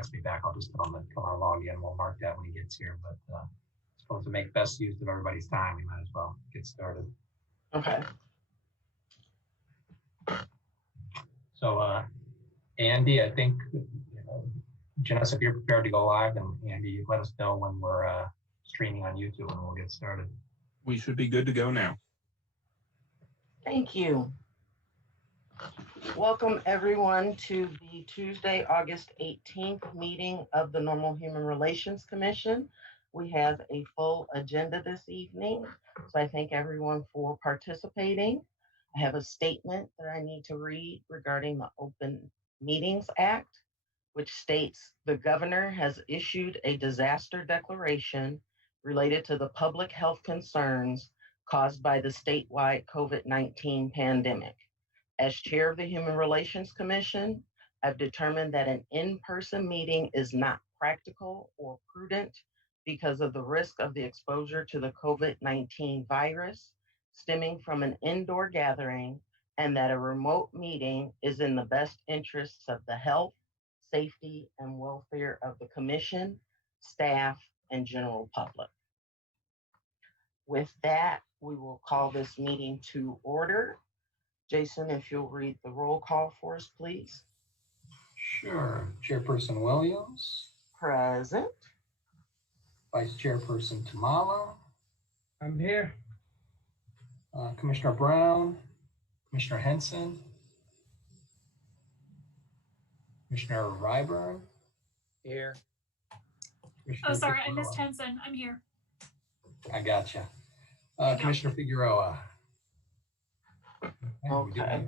text me back, I'll just tell him to come on log in. We'll mark that when he gets here. But supposed to make best use of everybody's time, we might as well get started. Okay. So Andy, I think, Janice, if you're prepared to go live, and Andy, let us know when we're streaming on YouTube and we'll get started. We should be good to go now. Thank you. Welcome everyone to the Tuesday, August 18th meeting of the Normal Human Relations Commission. We have a full agenda this evening, so I thank everyone for participating. I have a statement that I need to read regarding the Open Meetings Act, which states the governor has issued a disaster declaration related to the public health concerns caused by the statewide COVID-19 pandemic. As chair of the Human Relations Commission, I've determined that an in-person meeting is not practical or prudent because of the risk of the exposure to the COVID-19 virus stemming from an indoor gathering, and that a remote meeting is in the best interests of the health, safety, and welfare of the commission, staff, and general public. With that, we will call this meeting to order. Jason, if you'll read the roll call for us, please. Sure. Chairperson Williams. Present. Vice Chairperson Tamala. I'm here. Commissioner Brown. Commissioner Henson. Commissioner Ryburn. Here. Commissioner sorry, I Figueroa. missed Henson. I'm here. I gotcha. Commissioner Figueroa. Okay.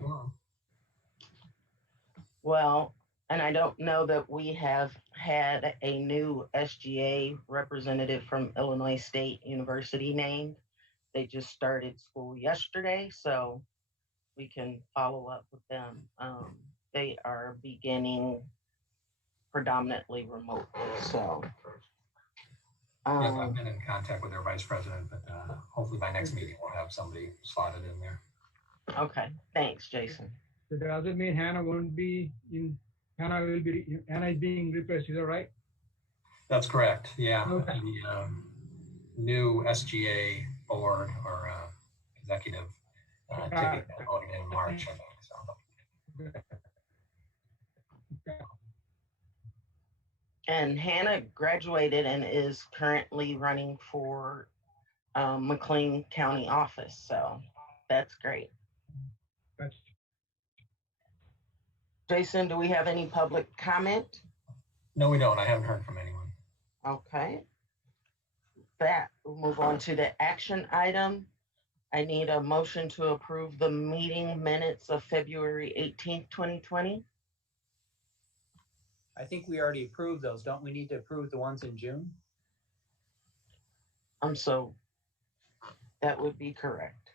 Well, and I don't know that we have had a new SGA representative from Illinois State University named. They just started school yesterday, so we can follow up with them. They are beginning predominantly remotely, so. Yeah, I've been in contact with their vice president, but hopefully by next meeting we'll have somebody slotted in there. Okay, thanks, Jason. So does it mean Hannah won't be in? Hannah is being replaced, is that right? That's correct. Yeah, Okay. the new SGA board or executive taking voting in March, I think. So. Okay. And Hannah graduated and is currently running for McLean County office, so that's great. That's Jason, do we have any public comment? No, we don't. I haven't heard from anyone. Okay. That we'll move on to the action item. I need a motion to approve the meeting minutes of February 18th, 2020. I think we already approved those. Don't we need to approve the ones in June? So that would be correct.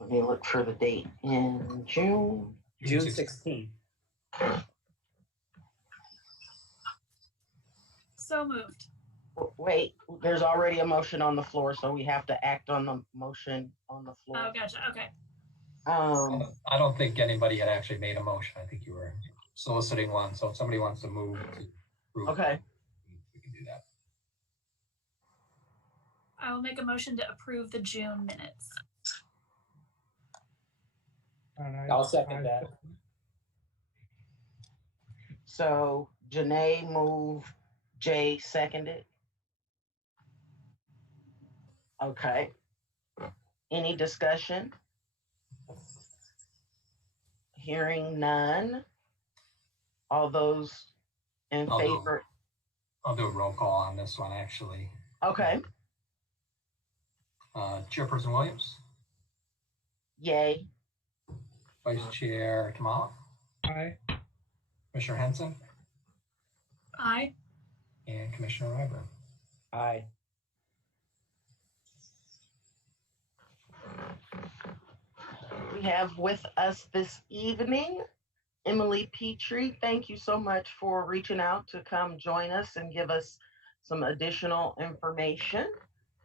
Let me look for the date in June. June 16th. So moved. Wait, there's already a motion on the floor, so we have to act on the motion on the floor. Oh, gotcha. Okay. I don't think anybody had actually made a motion. I think you were soliciting one. So if somebody wants to move to approve, Okay. we can do that. I will make a motion to approve the June minutes. I'll second that. So Janae moved, Jay seconded. Okay. Any discussion? Hearing none. All those in favor? I'll do a roll call on this one, actually. Okay. Chairperson Williams. Yay. Vice Chair Tamala. Aye. Commissioner Henson. Aye. And Commissioner Ryburn. Aye. We have with us this evening Emily Petrie. Thank you so much for reaching out to come join us and give us some additional information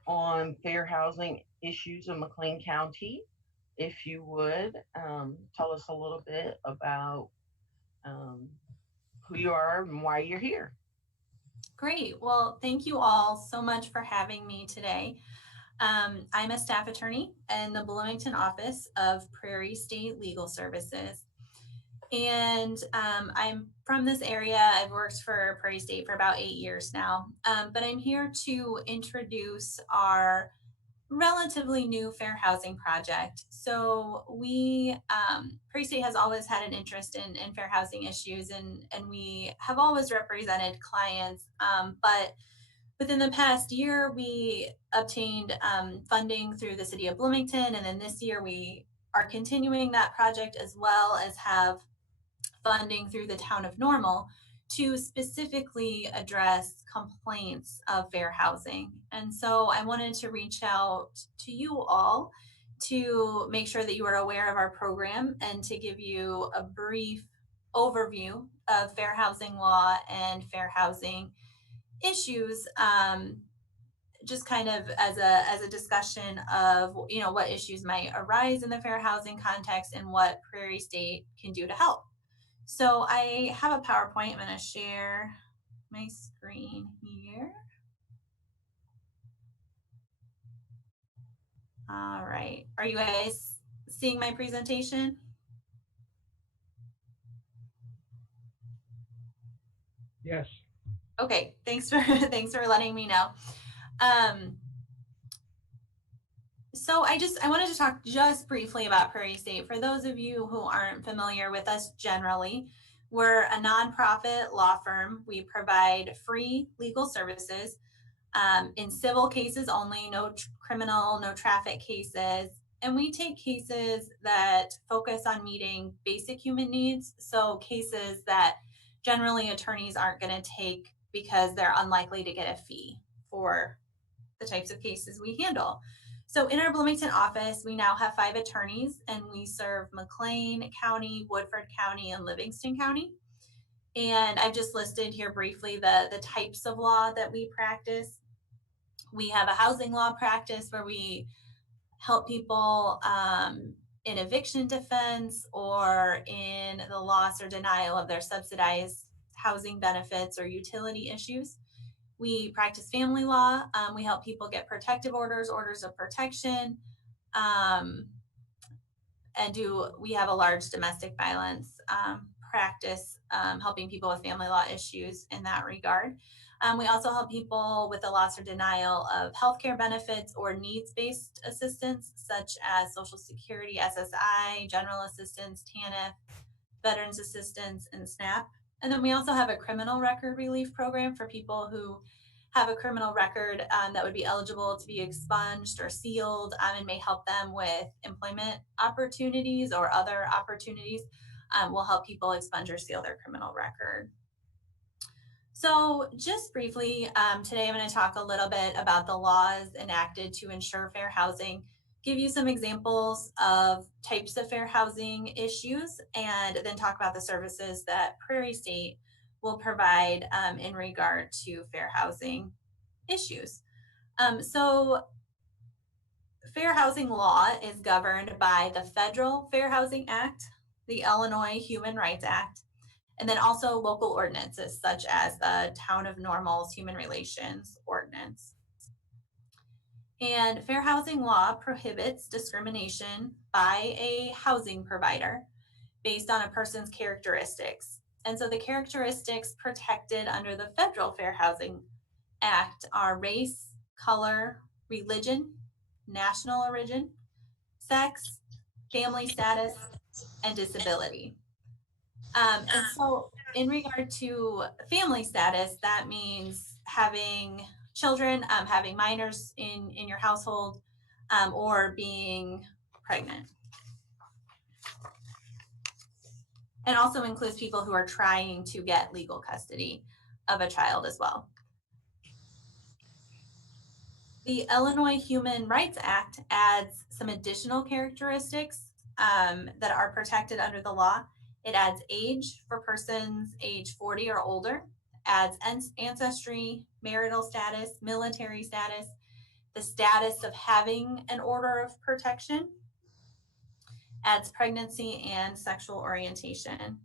on fair housing issues in McLean County. If you would us a little bit about who you are and why you're here. Great. Well, thank you all so much for having me today. I'm a staff attorney in the Bloomington office of Prairie State Legal Services. And I'm from this area. I've worked for Prairie State for about 8 years now, but I'm here to introduce our relatively new fair housing project. So Prairie State has always had an interest in fair housing issues, and we have always represented clients, but within the past year, we obtained funding through the city of Bloomington, and then this year we are continuing that project, as well as have funding through the town of Normal to specifically address complaints of fair housing. And so I wanted to reach out to you all to make sure that you are aware of our program and to give you a brief overview of fair housing law and fair housing issues, just kind of as a discussion of, you know, what issues might arise in the fair housing context and what Prairie State can do to help. So I have a PowerPoint. I'm going to share my screen here. All right. Are you guys seeing my presentation? Yes. Okay. Thanks for letting me know. So I wanted to talk just briefly about Prairie State. For those of you who aren't familiar with us generally, we're a nonprofit law firm. We provide free legal services in civil cases only, no criminal, no traffic cases. And we take cases that focus on meeting basic human needs. So cases that generally attorneys aren't going to take because they're unlikely to get a fee for the types of cases we handle. So in our Bloomington office, we now have 5 attorneys, and we serve McLean County, Woodford County, and Livingston County. And I've just listed here briefly the types of law that we practice. We have a housing law practice where we help people in eviction defense or in the loss or denial of their subsidized housing benefits or utility issues. We practice family law. We help people get protective orders, orders of protection, and we have a large domestic violence practice, helping people with family law issues in that regard. We also help people with the loss or denial of healthcare benefits or needs-based assistance, such as Social Security, SSI, General Assistance, TANF, Veterans Assistance, and SNAP. And then we also have a criminal record relief program for people who have a criminal record that would be eligible to be expunged or sealed, and may help them with employment opportunities or other opportunities. We'll help people expunge or seal their criminal record. So just briefly, today I'm going to talk a little bit about the laws enacted to ensure fair housing, give you some examples of types of fair housing issues, and then talk about the services that Prairie State will provide in regard to fair housing issues. So fair housing law is governed by the Federal Fair Housing Act, the Illinois Human Rights Act, and then also local ordinances such as the Town of Normal's Human Relations Ordinance. And fair housing law prohibits discrimination by a housing provider based on a person's characteristics. And so the characteristics protected under the Federal Fair Housing Act are race, color, religion, national origin, sex, family status, and disability. And so in regard to family status, that means having children, having minors in your household, or being pregnant. And also includes people who are trying to get legal custody of a child as well. The Illinois Human Rights Act adds some additional characteristics that are protected under the law. It adds age for persons age 40 or older, adds ancestry, marital status, military status, the status of having an order of protection, adds pregnancy and sexual orientation.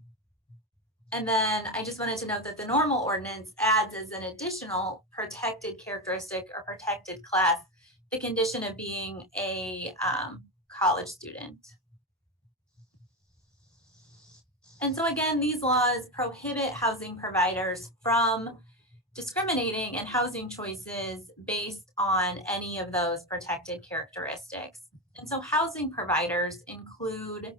And then I just wanted to note that the normal ordinance adds as an additional protected characteristic or protected class the condition of being a college student. And so again, these laws prohibit housing providers from discriminating in housing choices based on any of those protected characteristics. And so housing providers include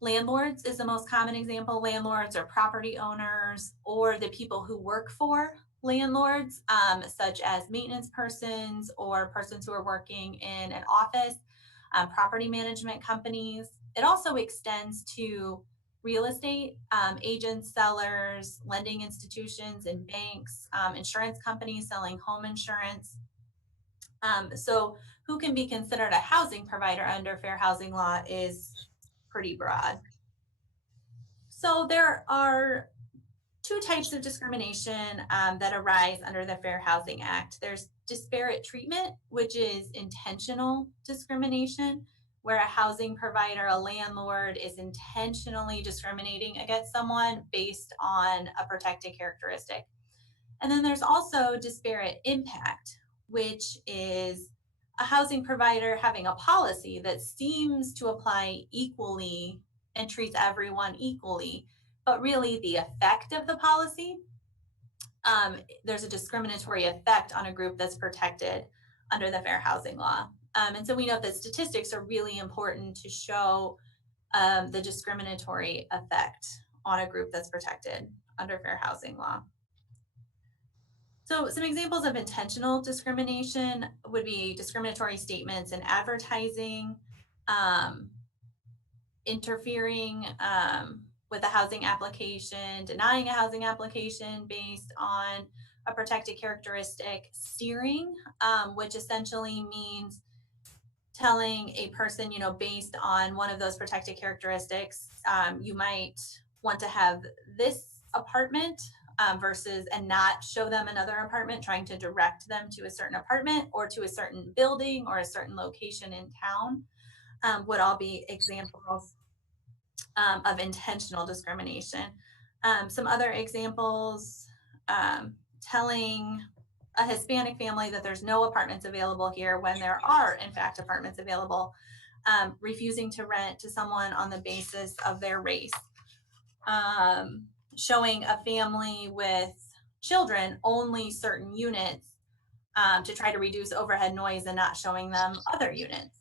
landlords is the most common example. Landlords or property owners, or the people who work for landlords, such as maintenance persons or persons who are working in an office, property management companies. It also extends to real estate agents, sellers, lending institutions and banks, insurance companies selling home insurance. So who can be considered a housing provider under fair housing law is pretty broad. So there are two types of discrimination that arise under the Fair Housing Act. There's disparate treatment, which is intentional discrimination, where a housing provider, a landlord, is intentionally discriminating against someone based on a protected characteristic. And then there's also disparate impact, which is a housing provider having a policy that seems to apply equally and treats everyone equally, but really the effect of the policy, there's a discriminatory effect on a group that's protected under the Fair Housing Law. And so we know that statistics are really important to show the discriminatory effect on a group that's protected under Fair Housing Law. So some examples of intentional discrimination would be discriminatory statements in advertising, interfering with a housing application, denying a housing application based on a protected characteristic, steering, which essentially means telling a person, you know, based on one of those protected characteristics, you might want to have this apartment versus and not show them another apartment, trying to direct them to a certain apartment or to a certain building or a certain location in town, would all be examples of intentional discrimination. Some other examples, telling a Hispanic family that there's no apartments available here when there are in fact apartments available, refusing to rent to someone on the basis of their race, showing a family with children only certain units to try to reduce overhead noise and not showing them other units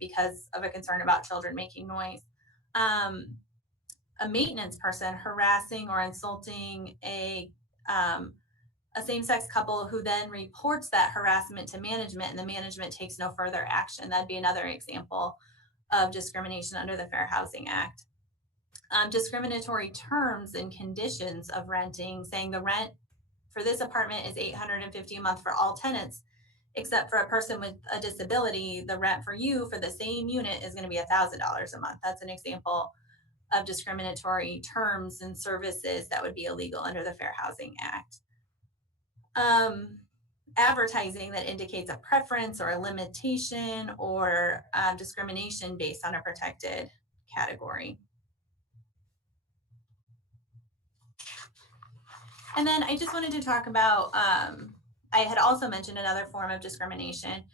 because of a concern about children making noise. A maintenance person harassing or insulting a same-sex couple who then reports that harassment to management and the management takes no further action. That'd be another example of discrimination under the Fair Housing Act. Discriminatory terms and conditions of renting, saying the rent for this apartment is $850 a month for all tenants, except for a person with a disability, the rent for you for the same unit is going to be $1,000 a month. That's an example of discriminatory terms and services that would be illegal under the Fair Housing Act. Advertising that indicates a preference or a limitation or discrimination based on a protected category. And then I just wanted to talk about, I had also mentioned another form of discrimination,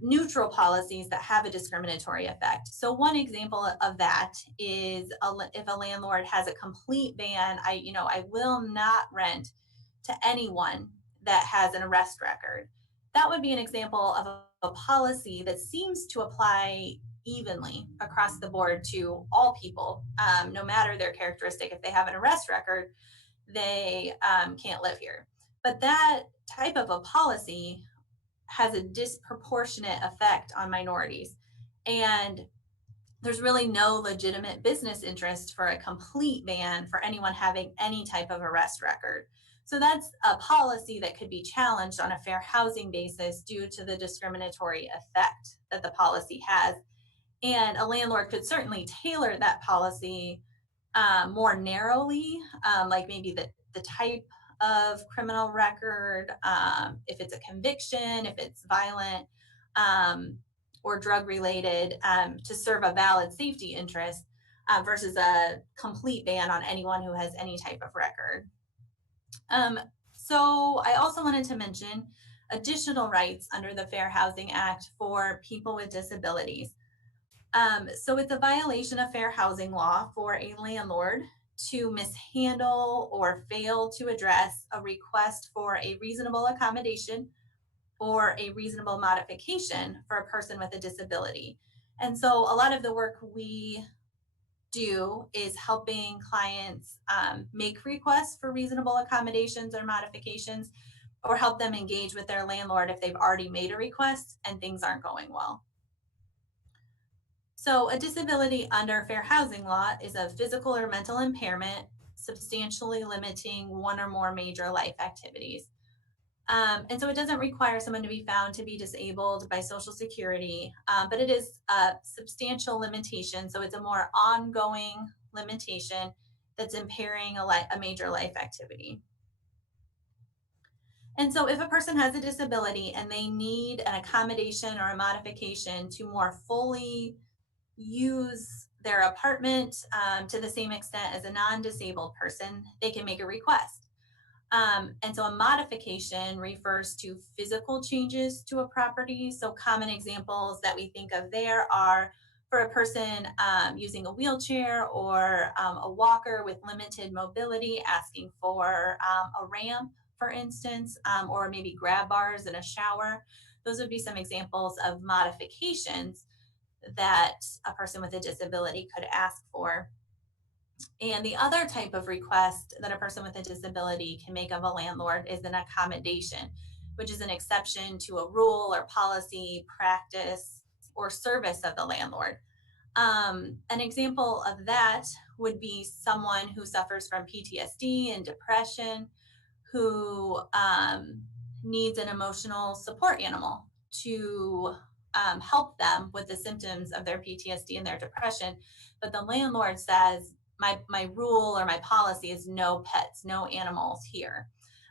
neutral policies that have a discriminatory effect. So one example of that is if a landlord has a complete ban, I will not rent to anyone that has an arrest record. That would be an example of a policy that seems to apply evenly across the board to all people, no matter their characteristic. If they have an arrest record, they can't live here. But that type of a policy has a disproportionate effect on minorities. And there's really no legitimate business interest for a complete ban for anyone having any type of arrest record. So that's a policy that could be challenged on a fair housing basis due to the discriminatory effect that the policy has. And a landlord could certainly tailor that policy more narrowly, like maybe the type of criminal record, if it's a conviction, if it's violent, or drug related to serve a valid safety interest versus a complete ban on anyone who has any type of record. So I also wanted to mention additional rights under the Fair Housing Act for people with disabilities. So it's a violation of fair housing law for a landlord to mishandle or fail to address a request for a reasonable accommodation or a reasonable modification for a person with a disability. And so a lot of the work we do is helping clients make requests for reasonable accommodations or modifications, or help them engage with their landlord if they've already made a request and things aren't going well. So a disability under fair housing law is a physical or mental impairment substantially limiting one or more major life activities. And so it doesn't require someone to be found to be disabled by Social Security, but it is a substantial limitation. So it's a more ongoing limitation that's impairing a major life activity. And so if a person has a disability and they need an accommodation or a modification to more fully use their apartment to the same extent as a non-disabled person, they can make a request. And so a modification refers to physical changes to a property. So common examples that we think of there are for a person using a wheelchair or a walker with limited mobility, asking for a ramp, for instance, or maybe grab bars in a shower. Those would be some examples of modifications that a person with a disability could ask for. And the other type of request that a person with a disability can make of a landlord is an accommodation, which is an exception to a rule or policy, practice, or service of the landlord. An example of that would be someone who suffers from PTSD and depression, who needs an emotional support animal to help them with the symptoms of their PTSD and their depression. But the landlord says, my rule or my policy is no pets, no animals here.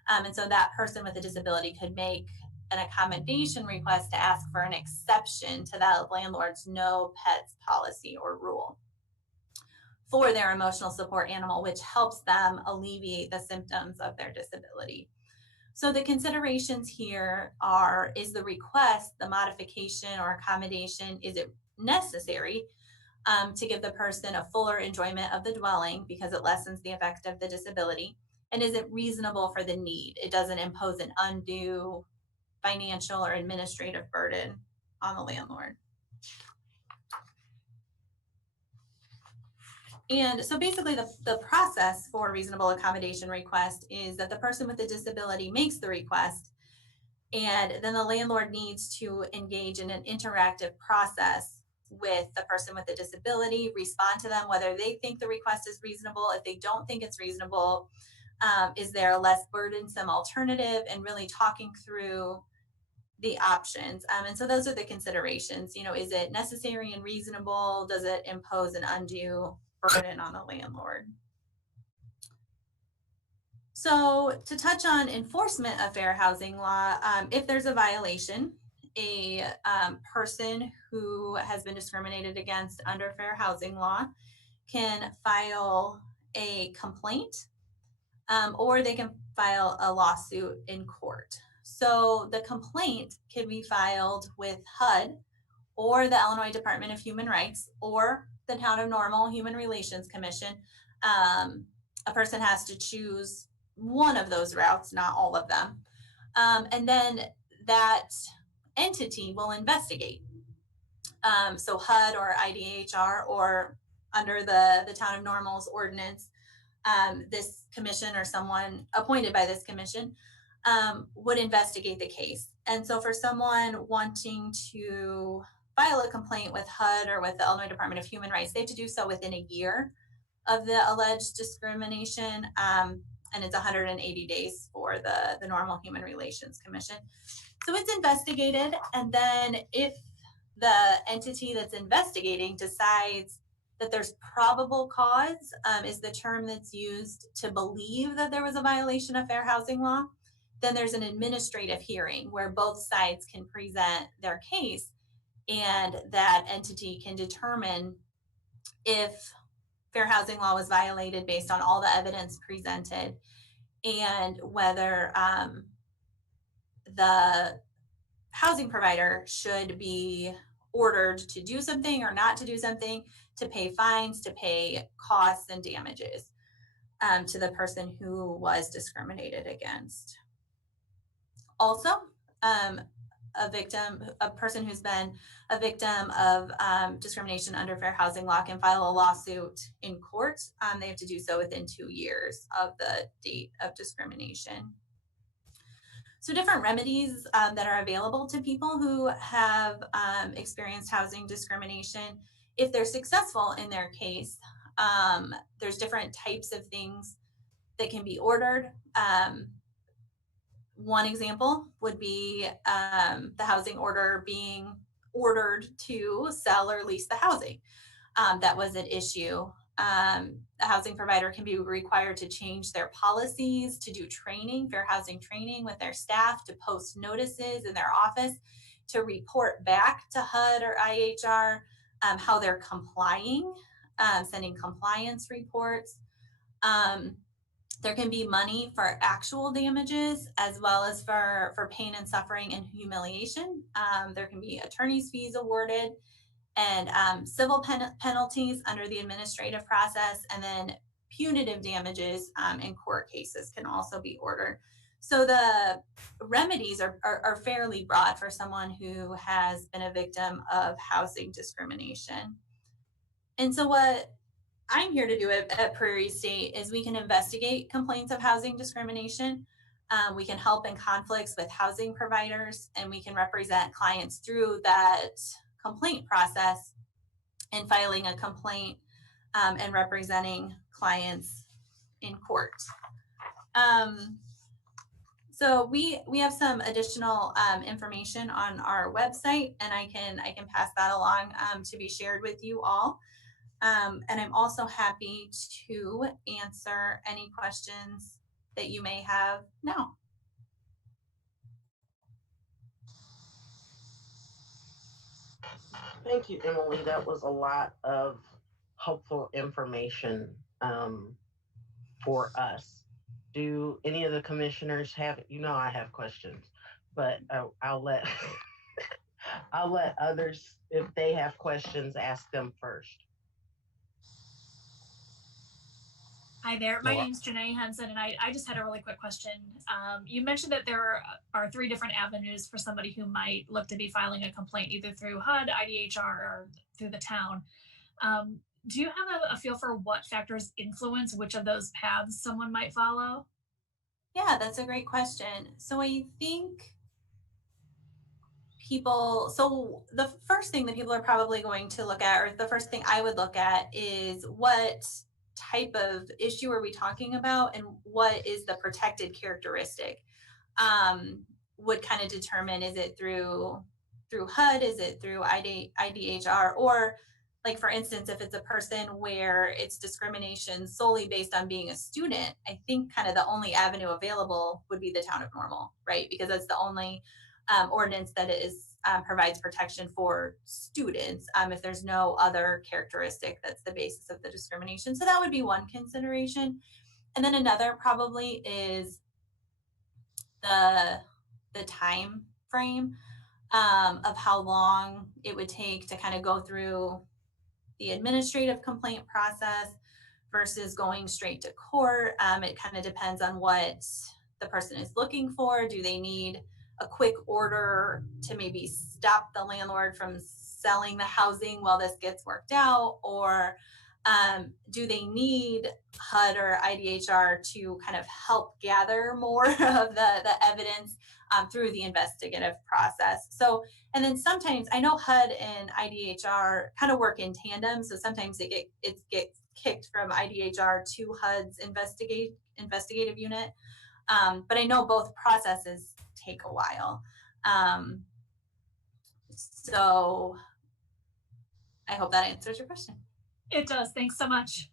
And so that person with a disability could make an accommodation request to ask for an exception to that landlord's no pets policy or rule for their emotional support animal, which helps them alleviate the symptoms of their disability. So the considerations here are, is the request, the modification or accommodation, is it necessary to give the person a fuller enjoyment of the dwelling because it lessens the effect of the disability? And is it reasonable for the need? It doesn't impose an undue financial or administrative burden on the landlord. And so basically the process for a reasonable accommodation request is that the person with a disability makes the request, and then the landlord needs to engage in an interactive process with the person with a disability, respond to them whether they think the request is reasonable. If they don't think it's reasonable, is there a less burdensome alternative, and really talking through the options. And so those are the considerations. You know, is it necessary and reasonable? Does it impose an undue burden on the landlord? So to touch on enforcement of fair housing law, if there's a violation, a person who has been discriminated against under fair housing law can file a complaint, or they can file a lawsuit in court. So the complaint can be filed with HUD or the Illinois Department of Human Rights or the Town of Normal Human Relations Commission. A person has to choose one of those routes, not all of them. And then that entity will investigate. So HUD or IDHR, or under the Town of Normal's ordinance, this commission or someone appointed by this commission would investigate the case. And so for someone wanting to file a complaint with HUD or with the Illinois Department of Human Rights, they have to do so within a year of the alleged discrimination, and it's 180 days for the Normal Human Relations Commission. So it's investigated, and then if the entity that's investigating decides that there's probable cause, is the term that's used to believe that there was a violation of fair housing law, then there's an administrative hearing where both sides can present their case. and that entity can determine if fair housing law was violated based on all the evidence presented, and whether the housing provider should be ordered to do something or not to do something, to pay fines, to pay costs and damages to the person who was discriminated against. Also, a person who's been a victim of discrimination under fair housing law can file a lawsuit in court. They have to do so within 2 years of the date of discrimination. So different remedies that are available to people who have experienced housing discrimination. If they're successful in their case, there's different types of things that can be ordered. One example would be the housing order being ordered to sell or lease the housing. That was an issue. A housing provider can be required to change their policies, to do training, fair housing training with their staff, to post notices in their office, to report back to HUD or IHR how they're complying, sending compliance reports. There can be money for actual damages as well as for pain and suffering and humiliation. There can be attorney's fees awarded, and civil penalties under the administrative process, and then punitive damages in court cases can also be ordered. So the remedies are fairly broad for someone who has been a victim of housing discrimination. And so what I'm here to do at Prairie State is we can investigate complaints of housing discrimination. We can help in conflicts with housing providers, and we can represent clients through that complaint process and filing a complaint and representing clients in court. So we have some additional information on our website, and I can pass that along to be shared with you all. And I'm also happy to answer any questions that you may have now. Thank you, Emily. That was a lot of helpful information for us. Do any of the commissioners have, I have questions, but I'll let I'll let others, if they have questions, ask them first. Hi there, my Hello. name's Janae Henson, and I just had a really quick question. You mentioned that there are 3 different avenues for somebody who might look to be filing a complaint, either through HUD, IDHR, or through the town. Do you have a feel for what factors influence which of those paths someone might follow? Yeah, that's a great question. So I think so the first thing that people are probably going to look at, or the first thing I would look at, is what type of issue are we talking about, and what is the protected characteristic? Would kind of determine, is it through HUD, is it through IDHR, or like, for instance, if it's a person where it's discrimination solely based on being a student, I think kind of the only avenue available would be the town of Normal, right? Because that's the only ordinance that provides protection for students if there's no other characteristic that's the basis of the discrimination. So that would be one consideration. And then another probably is the time frame of how long it would take to kind of go through the administrative complaint process versus going straight to court. It kind of depends on what the person is looking for. Do they need a quick order to maybe stop the landlord from selling the housing while this gets worked out? Or do they need HUD or IDHR to kind of help gather more of the evidence through the investigative process? So, and then sometimes I know HUD and IDHR kind of work in tandem. So sometimes it gets kicked from IDHR to HUD's investigative unit. But I know both processes take a while. So I hope that answers your question. It does. Thanks so much.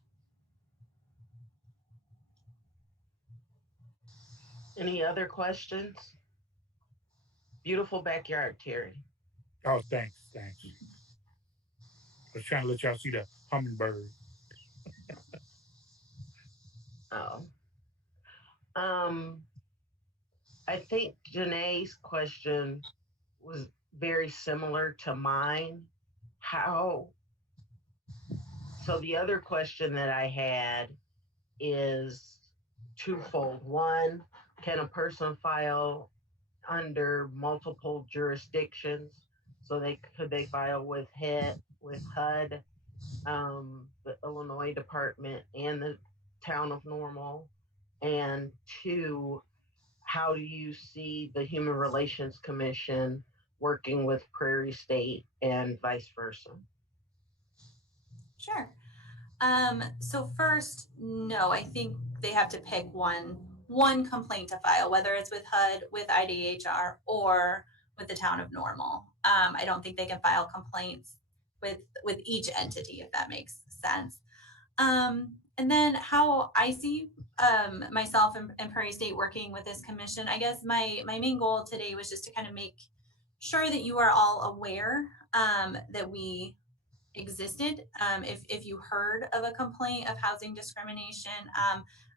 Any other questions? Beautiful backyard, Terry. Oh, thanks. I was trying to let y'all see the hummingbird. Oh. Um, I think Janae's question was very similar to mine. How, so the other question that I had is twofold. One, can a person file under multiple jurisdictions? So could they file with HUD, the Illinois Department, and the town of Normal? And two, how do you see the Human Relations Commission working with Prairie State and vice versa? Sure. So first, no, I think they have to pick one complaint to file, whether it's with HUD, with IDHR, or with the town of Normal. I don't think they can file complaints with each entity, if that makes sense. And then how I see myself and Prairie State working with this commission, I guess my main goal today was just to kind of make sure that you are all aware that we existed. If you heard of a complaint of housing discrimination,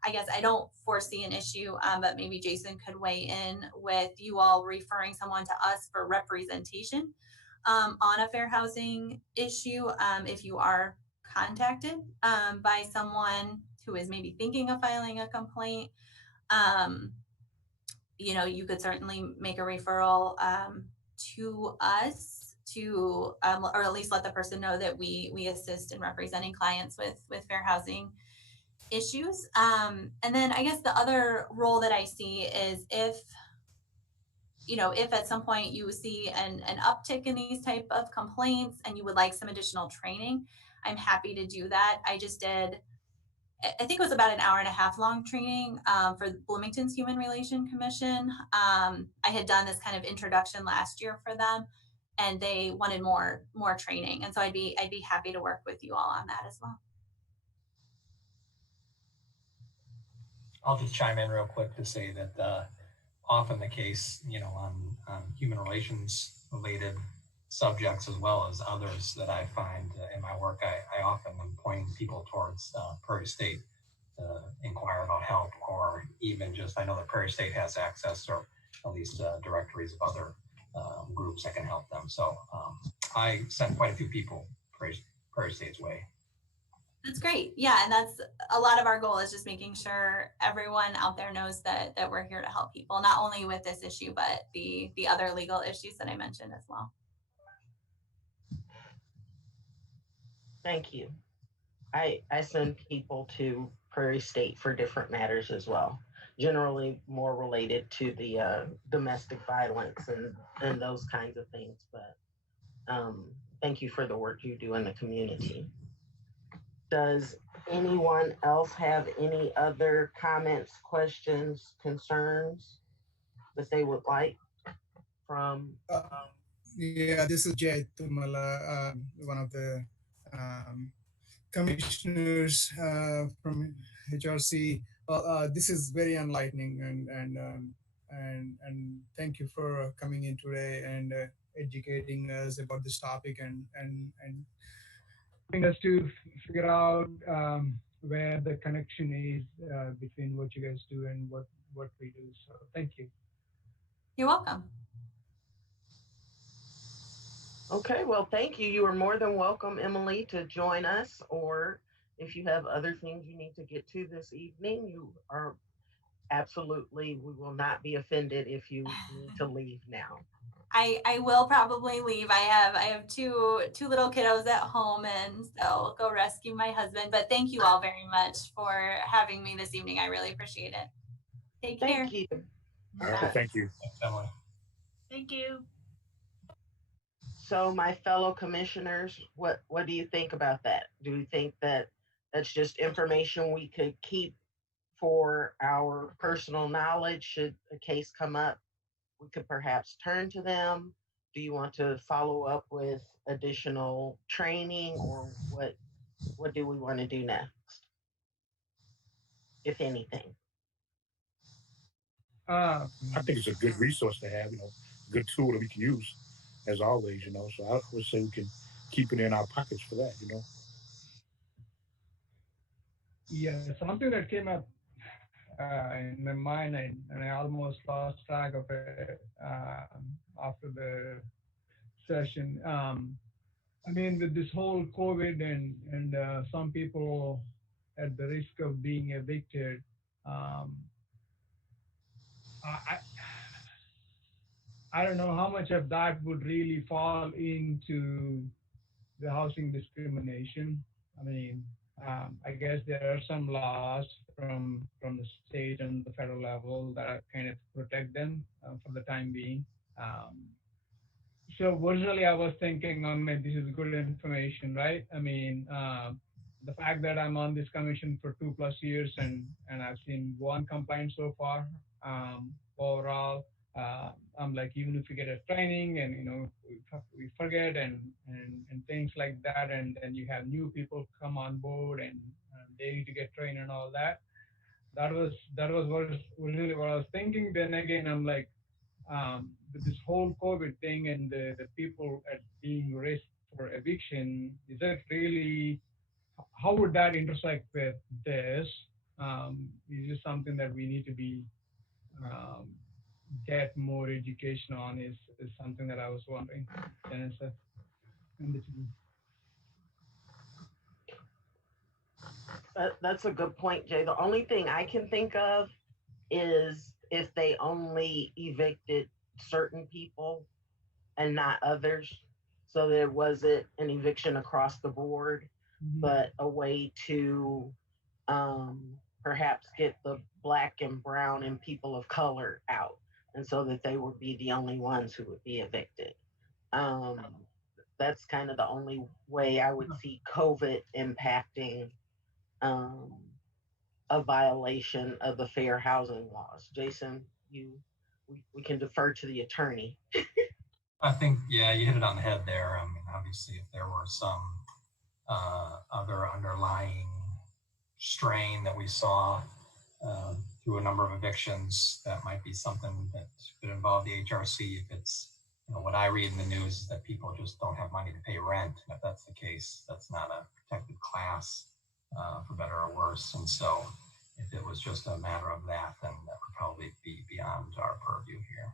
I guess I don't foresee an issue, but maybe Jason could weigh in with you all referring someone to us for representation on a fair housing issue. If you are contacted by someone who is maybe thinking of filing a complaint, you could certainly make a referral to us to, or at least let the person know that we assist in representing clients with fair housing issues. And then I guess the other role that I see is if at some point you see an uptick in these type of complaints and you would like some additional training, I'm happy to do that. I just did, I think it was about an hour and a half long training for Bloomington's Human Relation Commission. I had done this kind of introduction last year for them, and they wanted more training. And so I'd be happy to work with you all on that as well. I'll just chime in real quick to say that often the case, on human relations related subjects as well as others that I find in my work, I often am pointing people towards Prairie State to inquire about help, or even just, I know that Prairie State has access or at least directories of other groups that can help them. So I sent quite a few people Prairie State's way. That's great. Yeah, and that's a lot of our goal, is just making sure everyone out there knows that we're here to help people, not only with this issue, but the other legal issues that I mentioned as well. Thank you. I send people to Prairie State for different matters as well, generally more related to the domestic violence and those kinds of things. But thank you for the work you do in the community. Does anyone else have any other comments, questions, concerns that they would like from? Yeah, this is Jay Tumala, one of the commissioners from HRC. This is very enlightening, and thank you for coming in today and educating us about this topic and helping us to figure out where the connection is between what you guys do and what we do. So thank you. You're welcome. Okay, well, thank you. You are more than welcome, Emily, to join us, or if you have other things you need to get to this evening, you are absolutely, we will not be offended if you need to leave now. I will probably leave. I have two little kiddos at home, and so I'll go rescue my husband. But thank you all very much for having me this evening. I really appreciate it. Take care. Thank you. Thank you. Thanks, Emily. Thank you. So my fellow commissioners, what do you think about that? Do you think that that's just information we could keep for our personal knowledge? Should a case come up, we could perhaps turn to them? Do you want to follow up with additional training, or what do we want to do next, if anything? I think it's a good resource to have, good tool that we can use. as always, So I would say we can keep it in our pockets for that, Yeah, something that came up in my mind, and I almost lost track of it after the session. I mean, with this whole COVID and some people at the risk of being evicted, um, I I don't know how much of that would really fall into the housing discrimination. I mean, I guess there are some laws from the state and the federal level that kind of protect them for the time being. Um, so originally I was thinking, oh man, this is good information, right? I mean, the fact that I'm on this commission for 2+ years and I've seen one complaint so far, overall, I'm like, even if we get a training and we forget and things like that, and then you have new people come on board and they need to get trained and all that. That was originally what I was thinking. Then again, I'm like, with this whole COVID thing and the people at being risked for eviction, is that really, how would that intersect with this? Is this something that we need to be um, get more education on? Is something that I was wondering. Vanessa and the team. That's a good point, Jay. The only thing I can think of is if they only evicted certain people and not others. So there wasn't an eviction across the board, but a way to perhaps get the Black and brown and people of color out, and so that they would be the only ones who would be evicted. That's kind of the only way I would see COVID impacting um, a violation of the fair housing laws. Jason, we can defer to the attorney. I think, yeah, you hit it on the head there. I mean, obviously, if there were some other underlying strain that we saw through a number of evictions, that might be something that could involve the HRC. If it's, what I read in the news is that people just don't have money to pay rent. And if that's the case, that's not a protected class, for better or worse. And so if it was just a matter of that, then that would probably be beyond our purview here.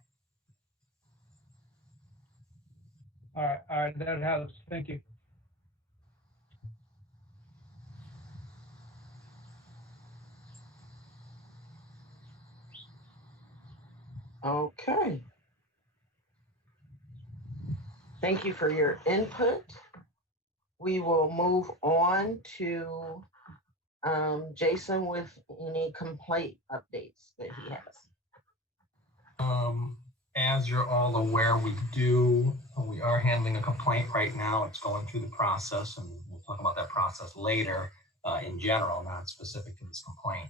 All right, that helps. Thank you. Okay. Thank you for your input. We will move on to Jason with any complaint updates that he has. As you're all aware, we are handling a complaint right now. It's going through the process, and we'll talk about that process later in general, not specific to this complaint.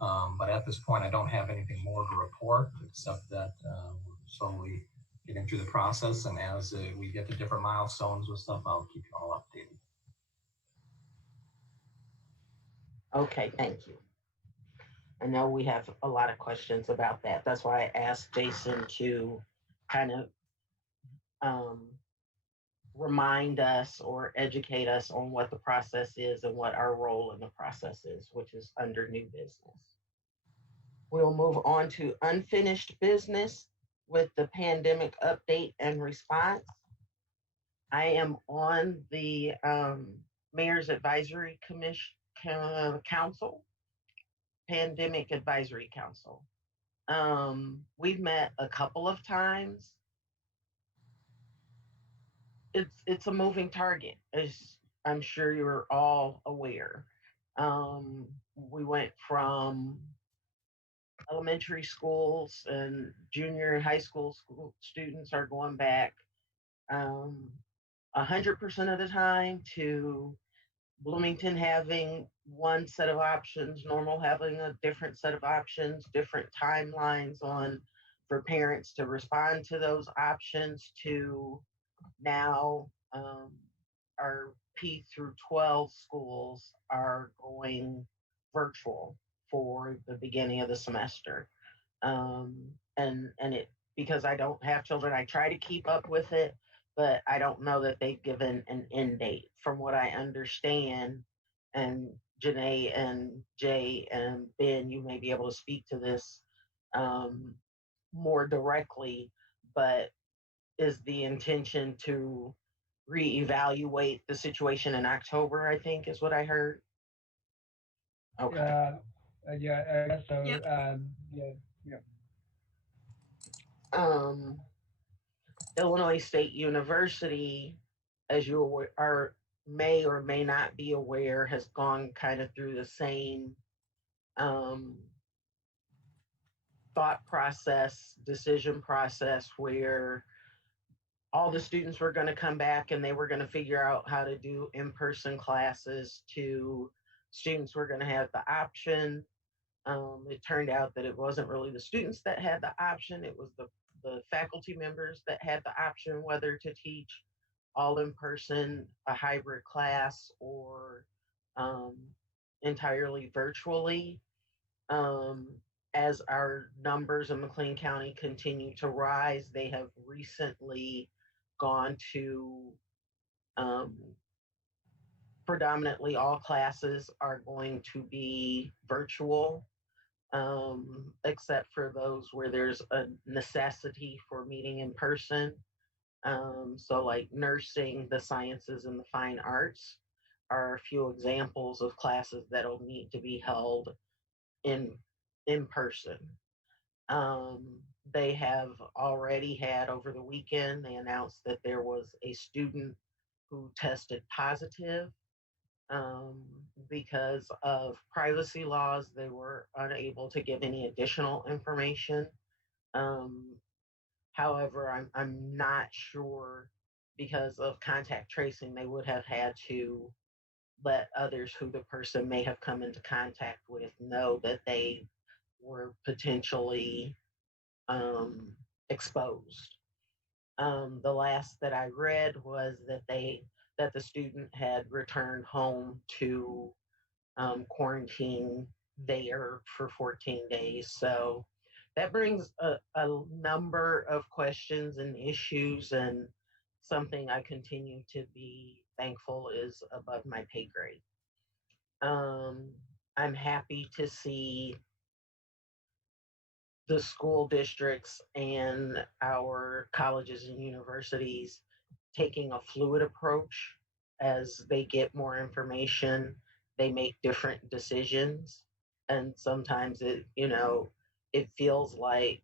But at this point, I don't have anything more to report, except that we're slowly getting through the process. And as we get to different milestones with stuff, I'll keep you all updated. Okay, thank you. I know we have a lot of questions about that. That's why I asked Jason to kind of remind us or educate us on what the process is and what our role in the process is, which is under new business. We'll move on to unfinished business with the pandemic update and response. I am on the Mayor's Advisory Council, Pandemic Advisory Council. We've met a couple of times. It's a moving target, as I'm sure you're all aware. We went from elementary schools and junior and high school students are going back 100% of the time to Bloomington having one set of options, Normal having a different set of options, different timelines for parents to respond to those options, to now our P through 12 schools are going virtual for the beginning of the semester. And it, because I don't have children, I try to keep up with it, but I don't know that they've given an end date. From what I understand, and Janae and Jay and Ben, you may be able to speak to this um, more directly, but is the intention to reevaluate the situation in October, I think is what I heard. Okay. Yeah, I guess so. Yep. Yeah, yeah. Um, Illinois State University, as you are may or may not be aware, has gone kind of through the same um, thought process, decision process, where all the students were going to come back and they were going to figure out how to do in-person classes, to students were going to have the option. It turned out that it wasn't really the students that had the option, it was the faculty members that had the option whether to teach all in person, a hybrid class, or um, entirely virtually. Um, as our numbers in McLean County continue to rise, they have recently gone to um, predominantly all classes are going to be virtual, except for those where there's a necessity for meeting in person. So, like nursing, the sciences, and the fine arts are a few examples of classes that'll need to be held in in person. Um, they have already had over the weekend. They announced that there was a student who tested positive. Um, because of privacy laws, they were unable to give any additional information. Um, However, I'm not sure, because of contact tracing, they would have had to let others who the person may have come into contact with know that they were potentially exposed. The last that I read was that the student had returned home to quarantine there for 14 days. So that brings a number of questions and issues, and something I continue to be thankful is above my pay grade. I'm happy to see the school districts and our colleges and universities taking a fluid approach. As they get more information, they make different decisions. And sometimes it feels like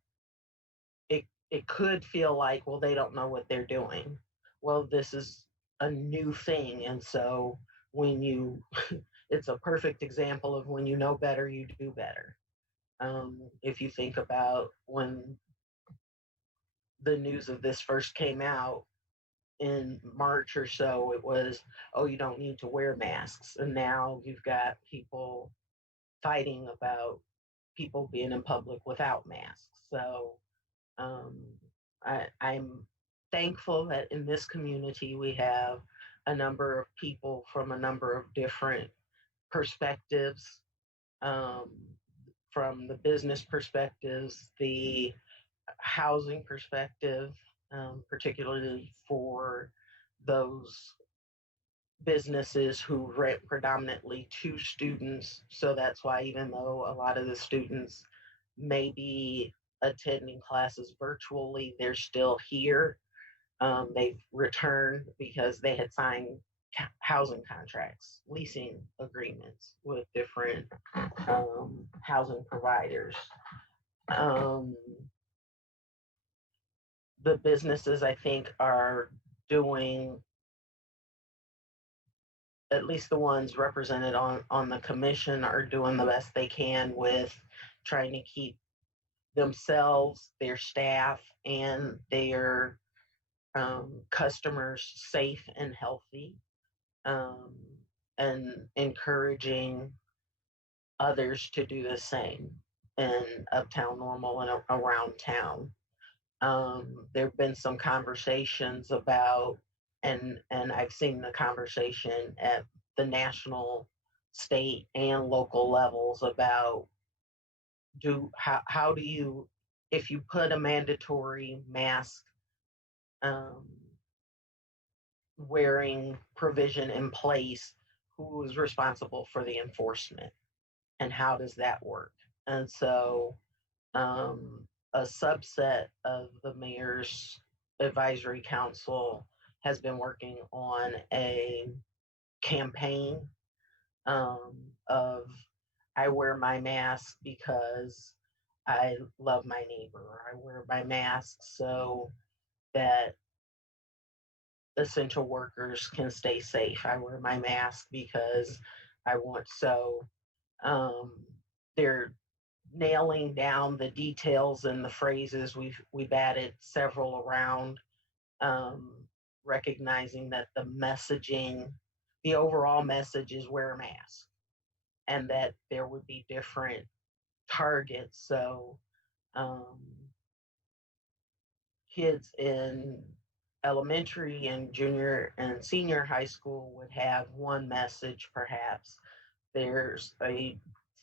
it could feel like, well, they don't know what they're doing. Well, this is a new thing. And so when you, it's a perfect example of when you know better, you do better. If you think about when the news of this first came out in March or so, it was, oh, you don't need to wear masks. And now you've got people fighting about people being in public without masks. So um, I'm thankful that in this community we have a number of people from a number of different perspectives, um, from the business perspectives, the housing perspective, particularly for those businesses who rent predominantly to students. So that's why, even though a lot of the students may be attending classes virtually, they're still here. They've returned because they had signed housing contracts, leasing agreements with different housing providers. Um, the businesses, I think, are doing, at least the ones represented on the commission, are doing the best they can with trying to keep themselves, their staff, and their customers safe and healthy, um, and encouraging others to do the same in Uptown Normal and around town. There have been some conversations about, and I've seen the conversation at the national, state, and local levels about how do you, if you put a mandatory mask wearing provision in place, who is responsible for the enforcement and how does that work? And so a subset of the mayor's advisory council has been working on a campaign of I wear my mask because I love my neighbor. I wear my mask so that essential workers can stay safe. I wear my mask because I want so um, they're nailing down the details and the phrases. We've added several around, um, recognizing that the messaging, the overall message is wear a mask, and that there would be different targets. So um, kids in elementary and junior and senior high school would have one message, perhaps. There's a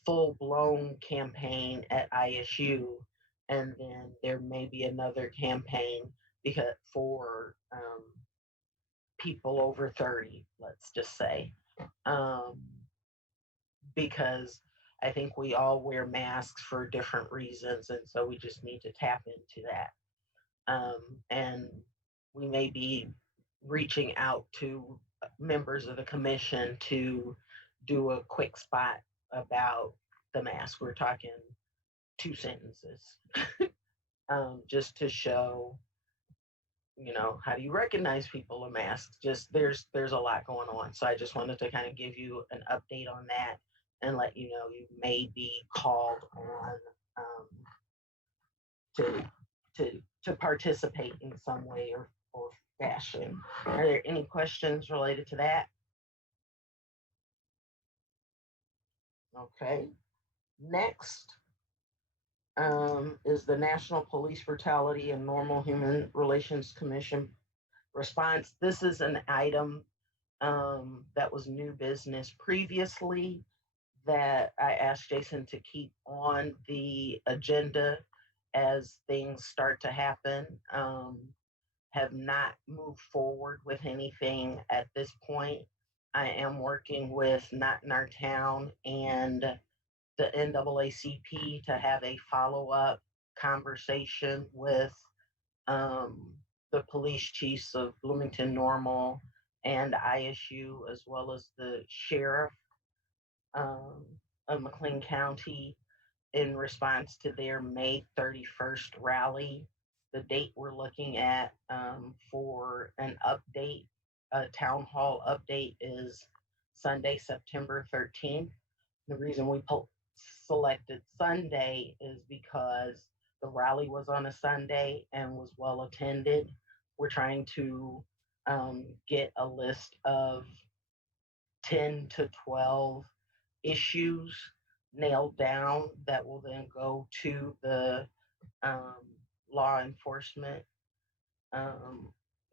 full blown campaign at ISU, and then there may be another campaign because for people over 30, let's just say, um, because I think we all wear masks for different reasons, and so we just need to tap into that. And we may be reaching out to members of the commission to do a quick spot about the mask. We're talking 2 sentences, just to show, how do you recognize people in masks? Just there's a lot going on. So I just wanted to kind of give you an update on that and let you know you may be called on to to participate in some way or fashion. Are there any questions related to that? Okay. Next is the National Police Brutality and Normal Human Relations Commission response. This is an item that was new business previously that I asked Jason to keep on the agenda as things start to happen. Have not moved forward with anything at this point. I am working with Not in Our Town and the NAACP to have a follow-up conversation with the police chiefs of Bloomington Normal and ISU, as well as the sheriff of McLean County, in response to their May 31st rally. The date we're looking at for an update, a town hall update, is Sunday, September 13th. The reason we selected Sunday is because the rally was on a Sunday and was well attended. We're trying to get a list of 10 to 12 issues nailed down that will then go to the law enforcement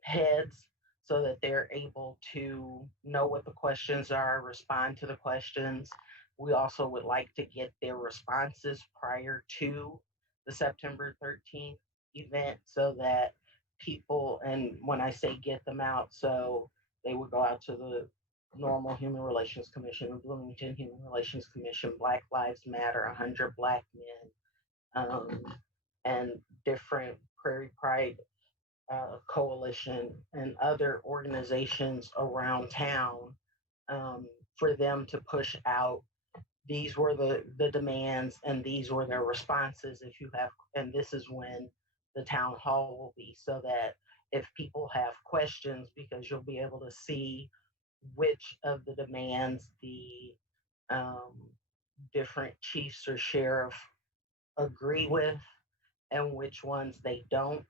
heads so that they're able to know what the questions are, respond to the questions. We also would like to get their responses prior to the September 13th event so that people, and when I say get them out, so they would go out to the Normal Human Relations Commission, the Bloomington Human Relations Commission, Black Lives Matter, 100 Black Men, and different Prairie Pride Coalition and other organizations around town, for them to push out. These were the demands and these were their responses. If you have, and this is when the town hall will be, so that if people have questions, because you'll be able to see which of the demands the different chiefs or sheriff agree with and which ones they don't,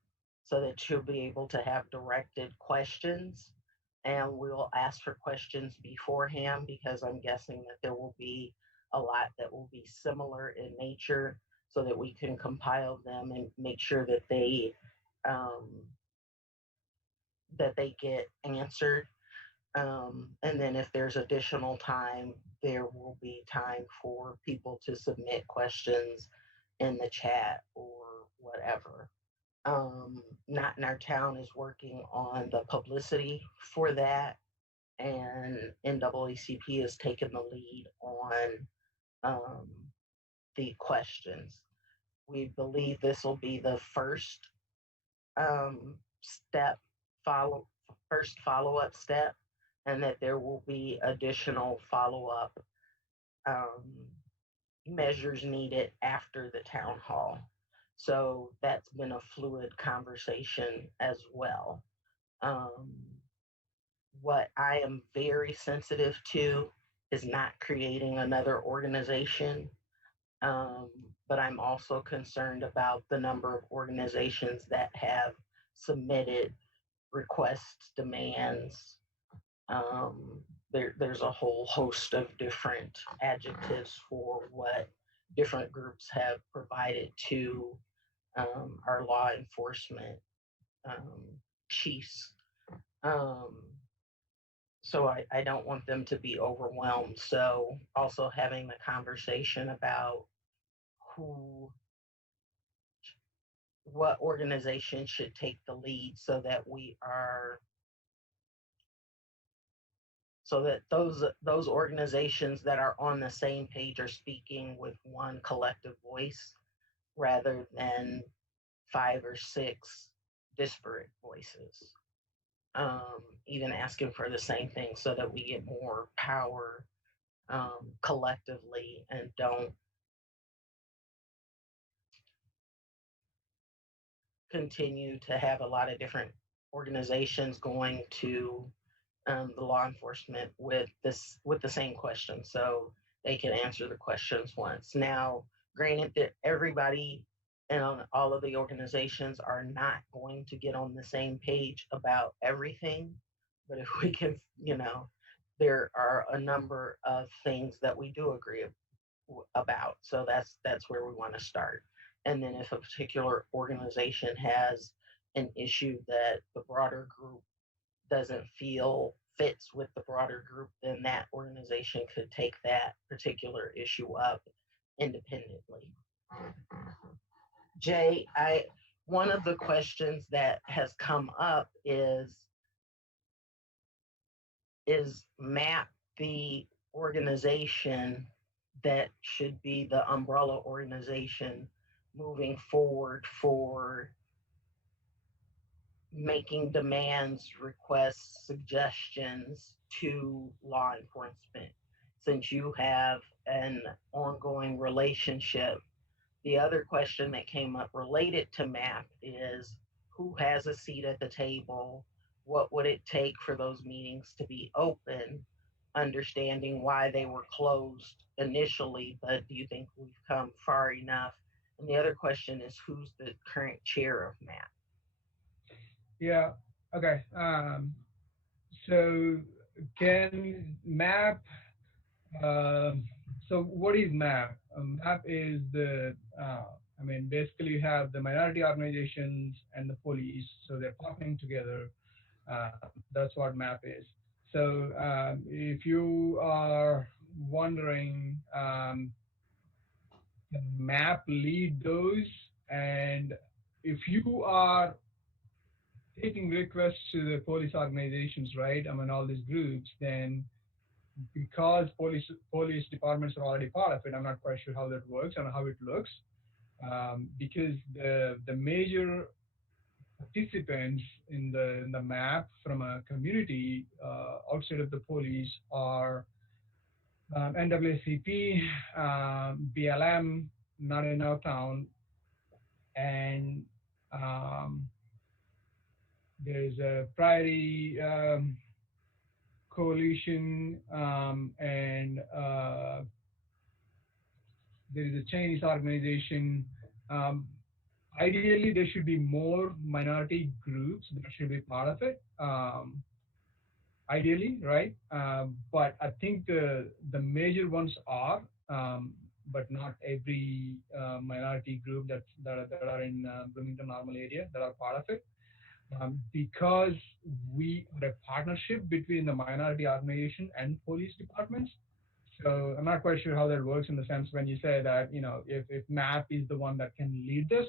so that you'll be able to have directed questions. And we'll ask for questions beforehand because I'm guessing that there will be a lot that will be similar in nature, so that we can compile them and make sure that they get answered. And then if there's additional time, there will be time for people to submit questions in the chat or whatever. Not in Our Town is working on the publicity for that, and NAACP has taken the lead on um, the questions. We believe this will be the step follow first follow-up step, and that there will be additional follow-up um, measures needed after the town hall. So that's been a fluid conversation as well. Um, what I am very sensitive to is not creating another organization. Um, but I'm also concerned about the number of organizations that have submitted requests, demands. There's a whole host of different adjectives for what different groups have provided to our law enforcement um, chiefs. Um, so I don't want them to be overwhelmed. So also having the conversation about who, what organization should take the lead so that those organizations that are on the same page are speaking with one collective voice rather than 5 or 6 disparate voices. Even asking for the same thing so that we get more power collectively and don't continue to have a lot of different organizations going to the law enforcement with the same question, so they can answer the questions once. Now, granted that everybody and all of the organizations are not going to get on the same page about everything, but if we can, there are a number of things that we do agree about. So that's where we want to start. And then if a particular organization has an issue that the broader group doesn't feel fits with the broader group, then that organization could take that particular issue up independently. Jay, one of the questions that has come up is MAP the organization that should be the umbrella organization moving forward for making demands, requests, suggestions to law enforcement, since you have an ongoing relationship? The other question that came up related to MAP is who has a seat at the table? What would it take for those meetings to be open? Understanding why they were closed initially, but do you think we've come far enough? And the other question is who's the current chair of MAP? Yeah. Okay. So can MAP, so what is MAP? MAP is basically you have the minority organizations and the police, so they're partnering together. That's what MAP is. So if you are wondering, can MAP lead those? And if you are taking requests to the police organizations, right? All these groups, then because police departments are already part of it, I'm not quite sure how that works and how it looks, because the major participants in the MAP from a community outside of the police are NAACP, BLM, Not in Our Town, and there's a PRAIRIE coalition, and there is a Chinese organization. Ideally, there should be more minority groups that should be part of it. Ideally, right? But I think the major ones are, but not every minority group that are in Bloomington Normal area that are part of it. Because we are a partnership between the minority organization and police departments. So I'm not quite sure how that works in the sense when you say that, if MAP is the one that can lead this,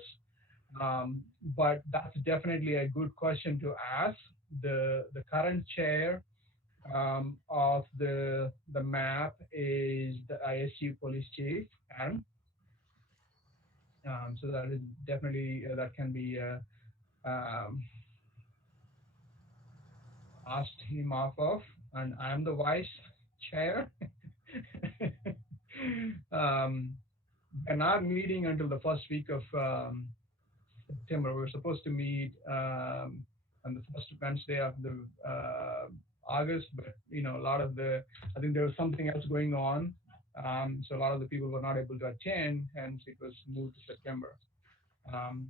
But that's definitely a good question to ask. The current chair of the map is the ISU police chief, Adam. So that is definitely that can be um, asked him off of, and I'm the vice chair. um, we're not meeting until the first week of September. We're supposed to meet on the first Wednesday of the August, but a lot of I think there was something else going on, so a lot of the people were not able to attend, hence it was moved to September. Um,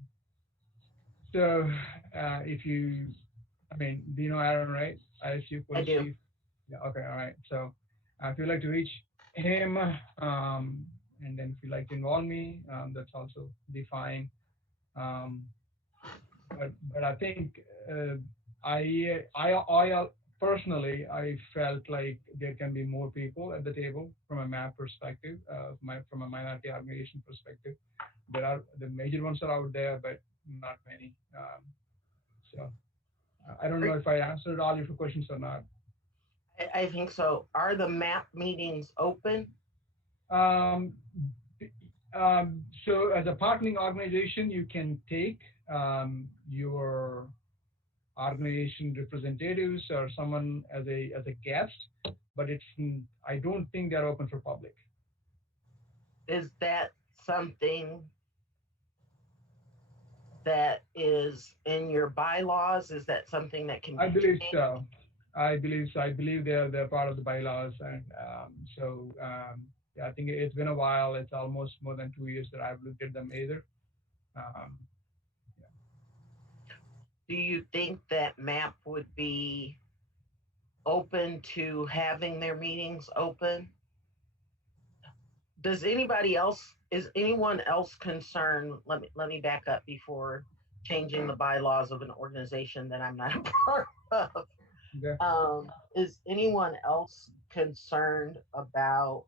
so if you, I mean, do you know Aaron, right? ISU I police do. chief. Yeah. Okay. All right. So if you'd like to reach him, and then if you'd like to involve me, that's also be fine. Um, but I think I personally I felt like there can be more people at the table from a map perspective, from a minority organization perspective. There are the major ones are out there, but not many. So I don't know if I answered all your questions or not. I think so. Are the MAP meetings open? Um, so as a partnering organization, you can take your organization representatives or someone as a guest, but I don't think they're open for public. Is that something that is in your bylaws? Is that something that can be I believe changed? so. I believe they're part of the bylaws, and yeah, I think it's been a while. It's almost more than 2 years that I've looked at them either. Um, Do you think that MAP would be open to having their meetings open? Is anyone else concerned? Let me back up before changing the bylaws of an organization that I'm not a part of. yeah. Is anyone else concerned about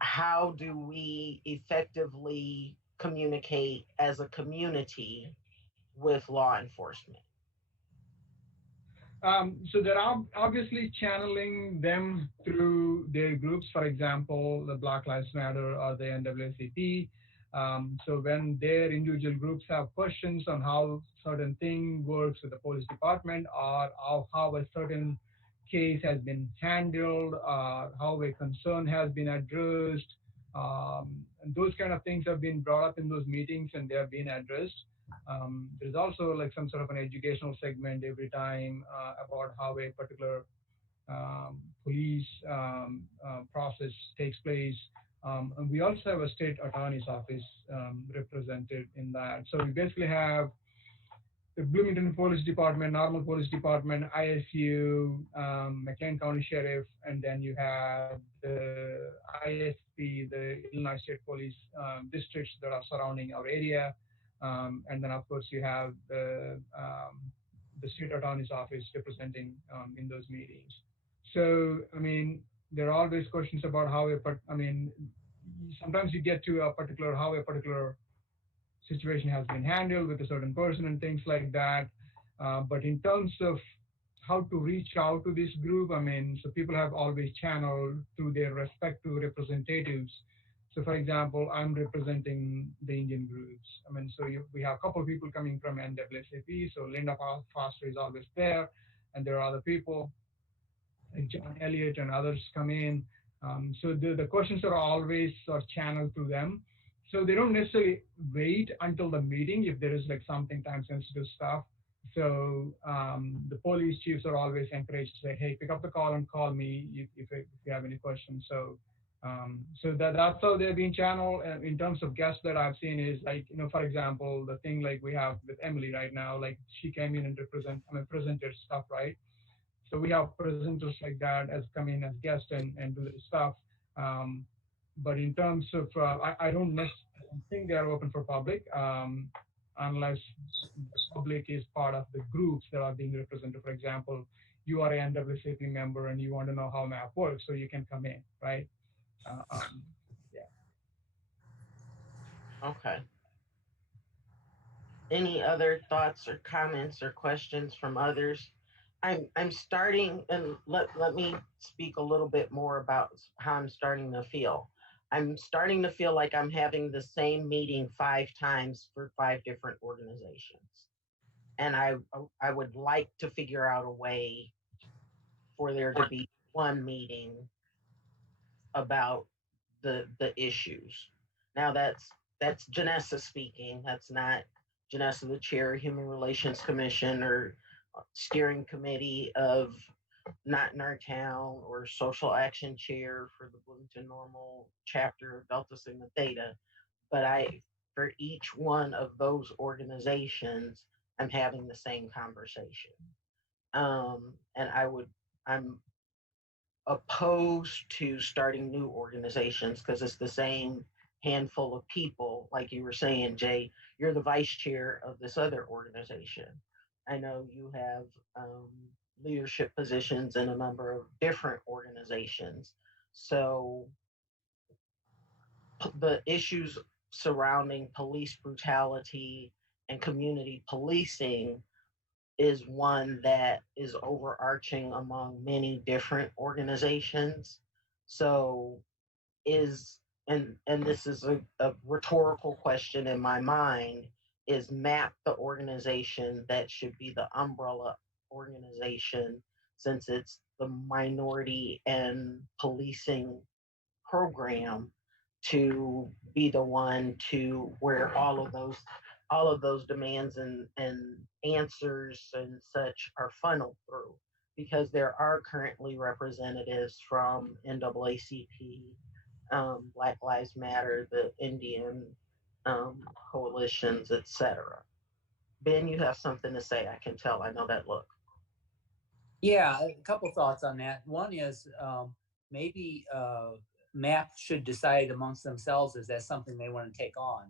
how do we effectively communicate as a community with law enforcement? So they're obviously channeling them through their groups, for example, the Black Lives Matter or the NAACP. So when their individual groups have questions on how certain thing works with the police department or how a certain case has been handled, how a concern has been addressed, and those kind of things have been brought up in those meetings and they have been addressed. There's also like some sort of an educational segment every time about how a particular police process takes place. And we also have a state attorney's office represented in that. So we basically have the Bloomington Police Department, Normal Police Department, ISU, McLean County Sheriff, and then you have the ISP, the Illinois State Police districts that are surrounding our area. And then, of course, you have the state attorney's office representing in those meetings. So, I mean, there are always questions about sometimes you get to how a particular situation has been handled with a certain person and things like that. But in terms of how to reach out to this group, so people have always channeled through their respective representatives. So for example, I'm representing the Indian groups. So we have a couple of people coming from NAACP. So Linda Foster is always there, and there are other people like John Elliott and others come in. So the questions are always channeled to them. So they don't necessarily wait until the meeting if there is like something time-sensitive stuff. So the police chiefs are always encouraged to say, hey, pick up the call and call me if you have any questions. So that's how they're being channeled. In terms of guests that I've seen is like, for example, the thing like we have with Emily right now, like she came in and presented stuff, right? So we have presenters like that as come in as guests and do this stuff. But in terms of, I don't think they are open for public unless the public is part of the groups that are being represented. For example, you are an NAACP member and you want to know how MAP works, so you can come in, right? Yeah. Okay. Any other thoughts or comments or questions from others? I'm starting, and let me speak a little bit more about how I'm starting to feel. I'm starting to feel like I'm having the same meeting 5 times for 5 different organizations. And I would like to figure out a way for there to be one meeting about the issues. Now that's Janessa speaking. That's not Janessa, the chair of Human Relations Commission or steering committee of Not in Our Town or social action chair for the Bloomington Normal chapter of Delta Sigma Theta. But for each one of those organizations, I'm having the same conversation. And I'm opposed to starting new organizations because it's the same handful of people. Like you were saying, Jay, you're the vice chair of this other organization. I know you have leadership positions in a number of different organizations. So the issues surrounding police brutality and community policing is one that is overarching among many different organizations. So is and this is a rhetorical question in my mind, is MAP the organization that should be the umbrella organization since it's the minority and policing program to be the one to where all of those demands and answers and such are funneled through because there are currently representatives from NAACP, Black Lives Matter, the Indian coalitions, etc. Ben, you have something to say. I can tell. I know that look. Yeah, a couple thoughts on that. One is maybe MAP should decide amongst themselves if that's something they want to take on.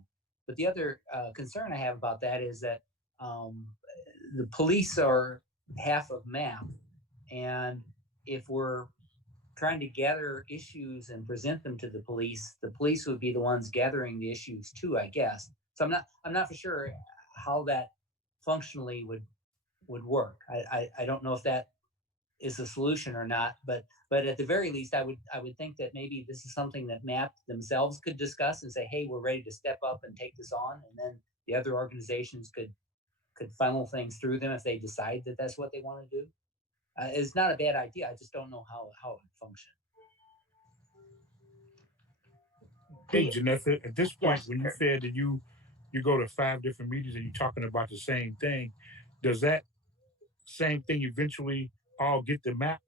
But the other concern I have about that is that the police are half of MAP, and if we're trying to gather issues and present them to the police would be the ones gathering the issues too, I guess. So I'm not for sure how that functionally would work. I don't know if that is a solution or not, but at the very least, I would think that maybe this is something that MAP themselves could discuss and say, hey, we're ready to step up and take this on, and then the other organizations could funnel things through them if they decide that that's what they want to do. It's not a bad idea. I just don't know how it would function. Hey, Janessa, at this point, Yes, when you sir. said that you go to 5 different meetings and you're talking about the same thing, does that same thing eventually all get the map?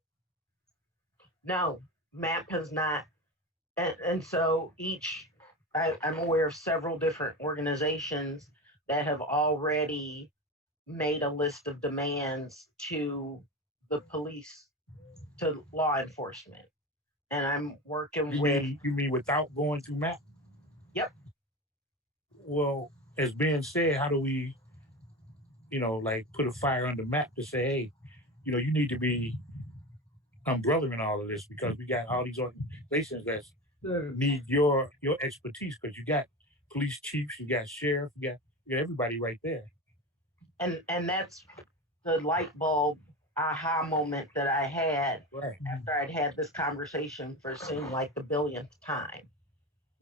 No, MAP has not. And so I'm aware of several different organizations that have already made a list of demands to the police, to law enforcement. And I'm working with, You mean without going through map? yep. Well, as Ben said, how do we, like put a fire on the map to say, hey, you need to be umbrella in all of this because we got all these organizations that So, need your expertise because you got police chiefs, you got sheriff, you got everybody right there. And that's the light bulb aha moment that I had Right. after I'd had this conversation for seemed like the billionth time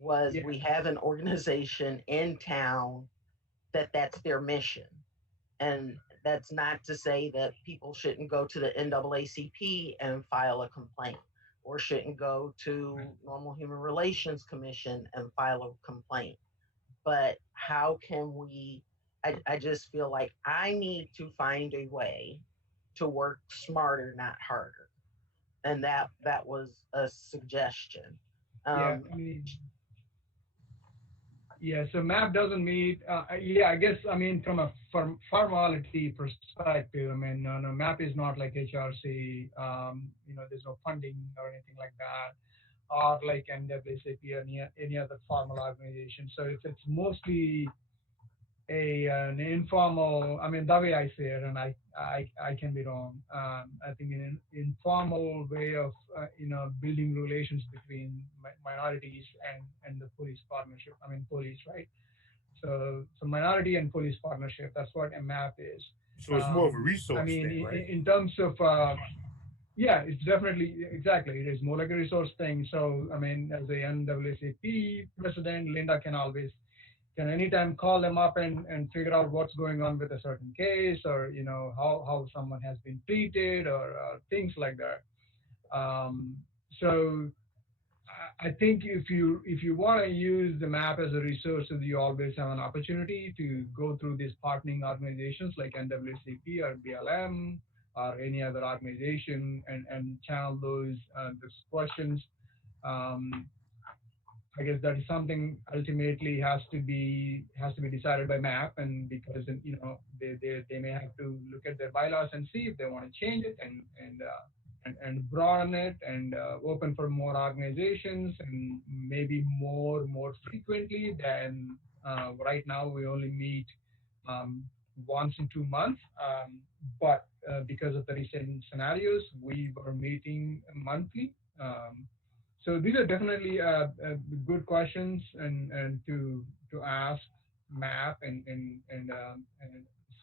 was yeah. we have an organization in town that's their mission. And that's not to say that people shouldn't go to the NAACP and file a complaint or shouldn't go to Normal Human Relations Commission and file a complaint. But how can I just feel like I need to find a way to work smarter, not harder. And that was a suggestion. Yeah, I mean, yeah, so MAP doesn't meet, I guess, I mean, from a formality perspective, I mean, no, MAP is not like HRC, there's no funding or anything like that, or like NAACP or any other formal organization. So it's mostly an informal, I mean, the way I say it, and I can be wrong. I think an informal way of, building relations between minorities and the police partnership, I mean, police, right? So minority and police partnership. That's what a MAP is. So it's more of a I resource mean, thing, right? in terms of yeah, it's definitely exactly. It is more like a resource thing. So I mean, as the NAACP president, Linda can anytime call them up and figure out what's going on with a certain case, or how someone has been treated, or things like that. So I think if you want to use the map as a resource, you always have an opportunity to go through these partnering organizations like NAACP or BLM or any other organization and channel those questions. Um, I guess that is something ultimately has to be decided by MAP, and because they may have to look at their bylaws and see if they want to change it and broaden it and open for more organizations and maybe more frequently than right now. We only meet once in 2 months, but because of the recent scenarios, we were meeting monthly. So these are definitely good questions and to ask MAP and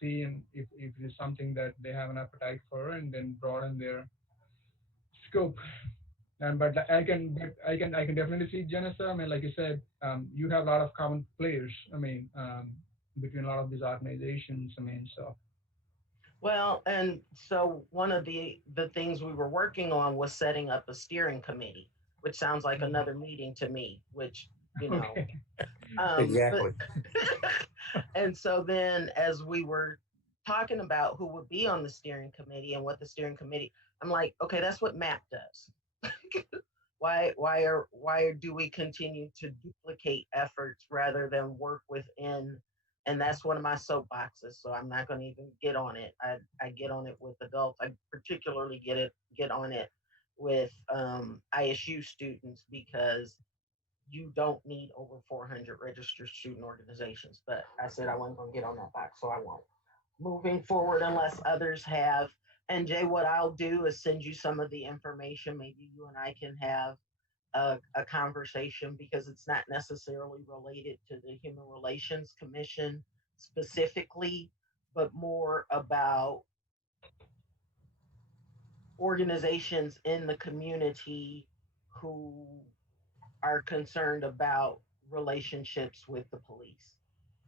see if it is something that they have an appetite for, and then broaden their scope. And but I can definitely see, Janessa. I mean, like you said, you have a lot of common players. I mean, between a lot of these organizations. I mean, so Well, and so one of the things we were working on was setting up a steering committee, which sounds like another meeting to me, which, okay. but Exactly. and so then as we were talking about who would be on the steering committee and what the steering committee, I'm like, okay, that's what MAP does. Why do we continue to duplicate efforts rather than work within? And that's one of my soapboxes, so I'm not going to even get on it. I get on it with adults. I particularly get on it with ISU students, because you don't need over 400 registered student organizations. But I said I wasn't going to get on that box, so I won't. Moving forward, unless others have. And Jay, what I'll do is send you some of the information. Maybe you and I can have a conversation, because it's not necessarily related to the Human Relations Commission specifically, but more about organizations in the community who are concerned about relationships with the police.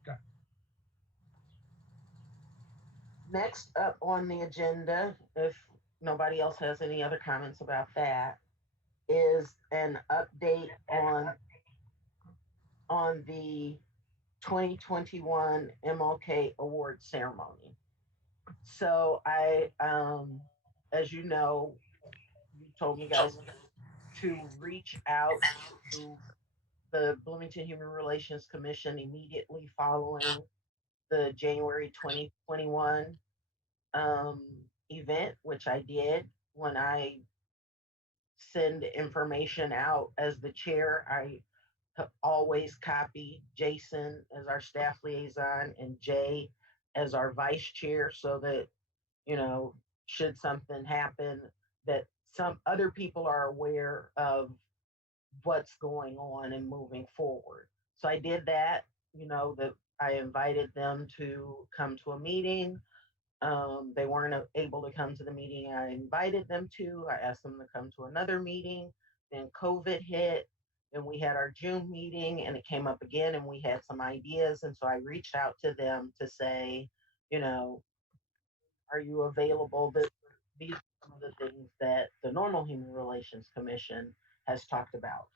Okay. Next up on the agenda, if nobody else has any other comments about that, is an update on the 2021 MLK Award ceremony. So as you know, you told me guys to reach out to the Bloomington Human Relations Commission immediately following the January 2021 um, event, which I did. When I send information out as the chair, I always copy Jason as our staff liaison and Jay as our vice chair, so that, should something happen, that some other people are aware of what's going on and moving forward. So I did that, that I invited them to come to a meeting. They weren't able to come to the meeting I invited them to. I asked them to come to another meeting. Then COVID hit, and we had our June meeting, and it came up again, and we had some ideas. And so I reached out to them to say, are you available? These are some of the things that the normal Human Relations Commission has talked about.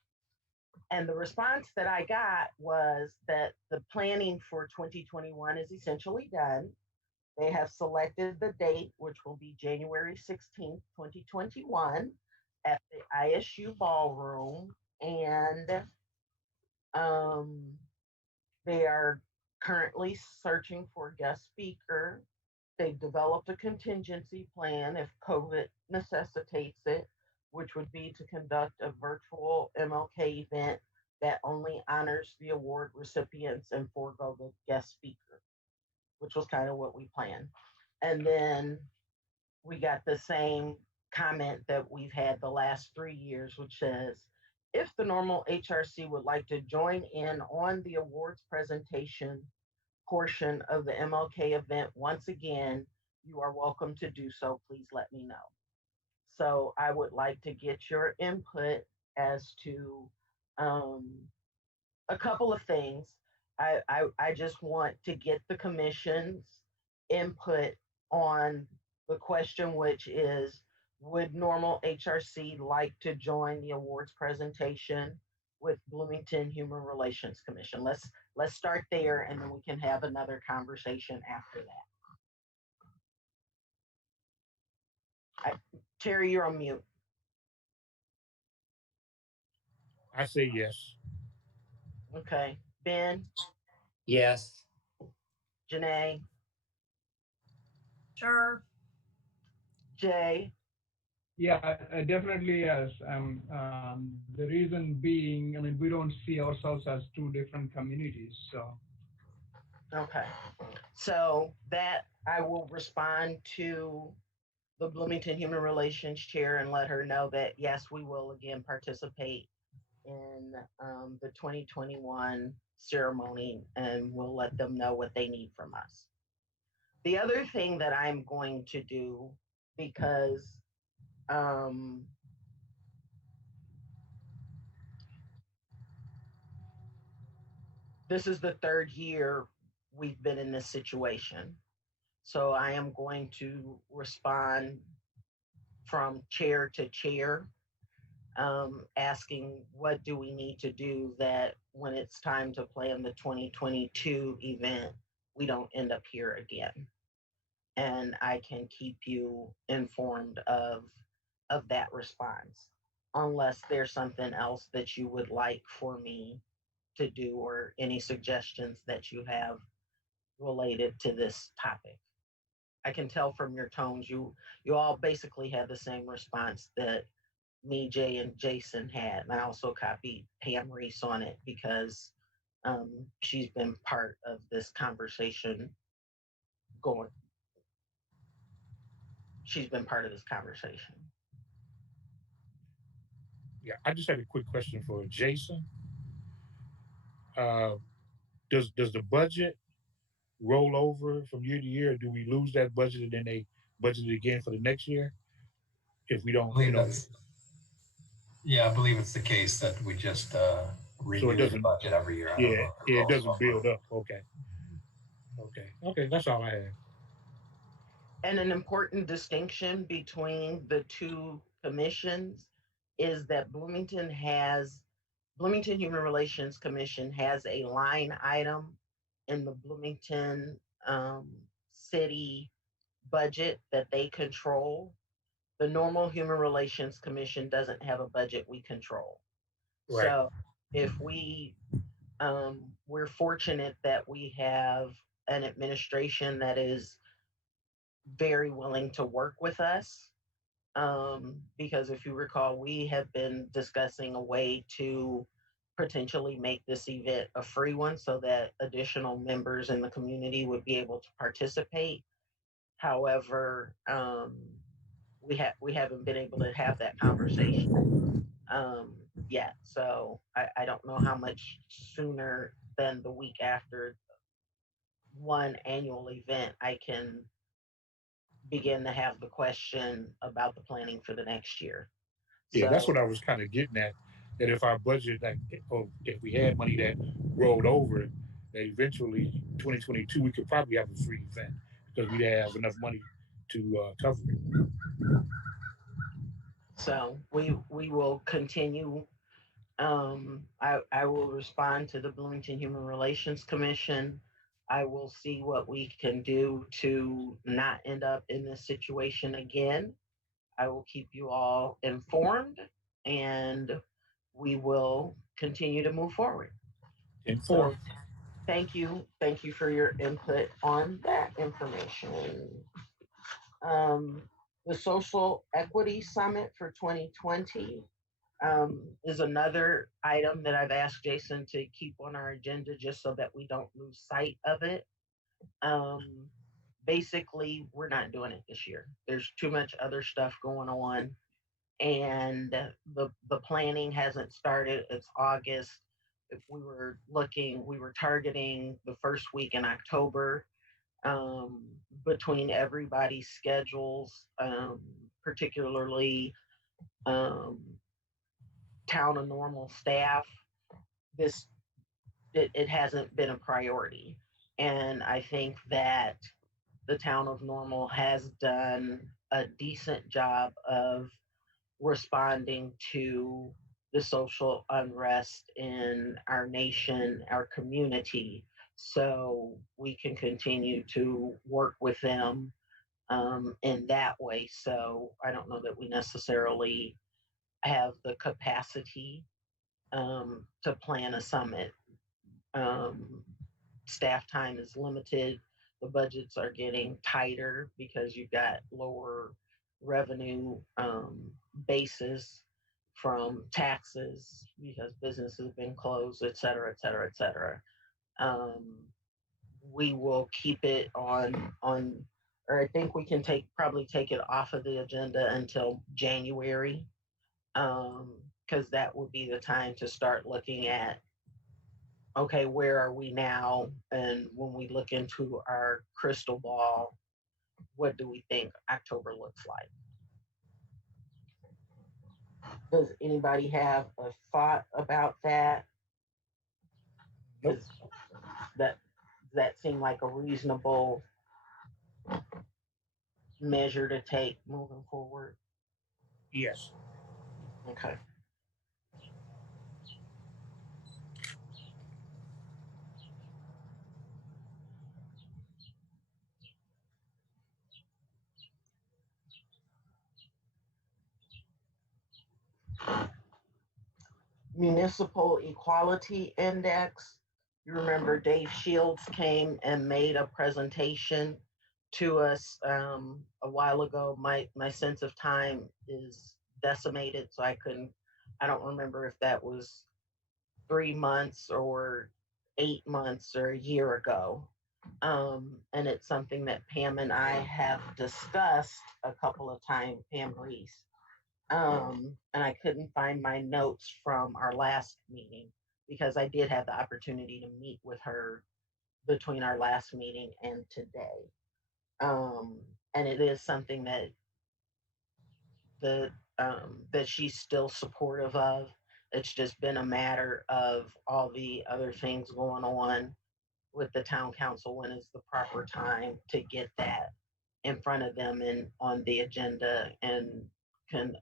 And the response that I got was that the planning for 2021 is essentially done. They have selected the date, which will be January 16th, 2021, at the ISU ballroom. And they are currently searching for a guest speaker. They've developed a contingency plan if COVID necessitates it, which would be to conduct a virtual MLK event that only honors the award recipients and forego the guest speaker, which was kind of what we planned. And then we got the same comment that we've had the last 3 years, which says, If the normal HRC would like to join in on the awards presentation portion of the MLK event once again, you are welcome to do so. Please let me know. So I would like to get your input as to a couple of things. I just want to get the commission's input on the question, which is, would normal HRC like to join the awards presentation with Bloomington Human Relations Commission? Let's start there, and then we can have another conversation after that. Terry, you're on mute. I say yes. Okay. Ben, Yes. Janae, Sure. Jay. Yeah, definitely yes. The reason being, I mean, we don't see ourselves as two different communities. So, Okay. So that I will respond to the Bloomington Human Relations Chair and let her know that yes, we will again participate in the 2021 ceremony, and we'll let them know what they need from us. The other thing that I'm going to do, because this is the third year we've been in this situation. So I am going to respond from chair to chair, asking what do we need to do that when it's time to plan the 2022 event, we don't end up here again. And I can keep you informed of that response, unless there's something else that you would like for me to do or any suggestions that you have related to this topic. I can tell from your tones, you all basically had the same response that me, Jay, and Jason had. And I also copied Pam Reese on it because she's been part of this conversation going. She's been part of this conversation. Yeah, I just had a quick question for Jason. Does the budget roll over from year to year? Or do we lose that budget and then they budget it again for the next year if we I don't, you believe know? that's, yeah, I believe it's the case that we just So renew it the doesn't. budget every year. I don't Yeah, know if it yeah, it rolls doesn't build over. up. Okay, okay. That's all I had. And an important distinction between the two commissions is that Bloomington Human Relations Commission has a line item in the Bloomington city budget that they control. The normal Human Relations Commission doesn't have a budget we control. Right. So if we're fortunate that we have an administration that is very willing to work with us. Because if you recall, we have been discussing a way to potentially make this event a free one so that additional members in the community would be able to participate. However, we haven't been able to have that conversation yet. So I don't know how much sooner than the week after one annual event I can begin to have the question about the planning for the next year. Yeah, that's So what I was kind of getting at. That if our budget, like, or if we had money that rolled over, that eventually 2022 we could probably have a free event because we'd have enough money to cover it. so we will continue. I will respond to the Bloomington Human Relations Commission. I will see what we can do to not end up in this situation again. I will keep you all informed, and we will continue to move forward. So thank you for your input on that information. The Social Equity Summit for 2020 is another item that I've asked Jason to keep on our agenda just so that we don't lose sight of it. Basically, we're not doing it this year. There's too much other stuff going on, and the planning hasn't started. It's August. If we were targeting the first week in October. Between everybody's schedules, particularly um, town of normal staff, this it hasn't been a priority. And I think that the town of normal has done a decent job of responding to the social unrest in our nation, our community. So we can continue to work with them in that way. So I don't know that we necessarily have the capacity to plan a summit. Um, Staff time is limited. The budgets are getting tighter because you've got lower revenue bases from taxes because business has been closed, et cetera, et cetera, et cetera. Um, we will keep it on, or I think we can probably take it off of the agenda until January, because that would be the time to start looking at, okay, where are we now? And when we look into our crystal ball, what do we think October looks like? Does anybody have a thought about that? Does that seem like a reasonable measure to take moving forward? Yes. Okay. Municipal Equality Index. You remember Dave Shields came and made a presentation to us a while ago. My sense of time is decimated, so I don't remember if that was 3 months or 8 months or a year ago. And it's something that Pam and I have discussed a couple of times, Pam Reese. And I couldn't find my notes from our last meeting because I did have the opportunity to meet with her between our last meeting and today. And it is something that that she's still supportive of. It's just been a matter of all the other things going on with the town council. When is the proper time to get that in front of them and on the agenda, and can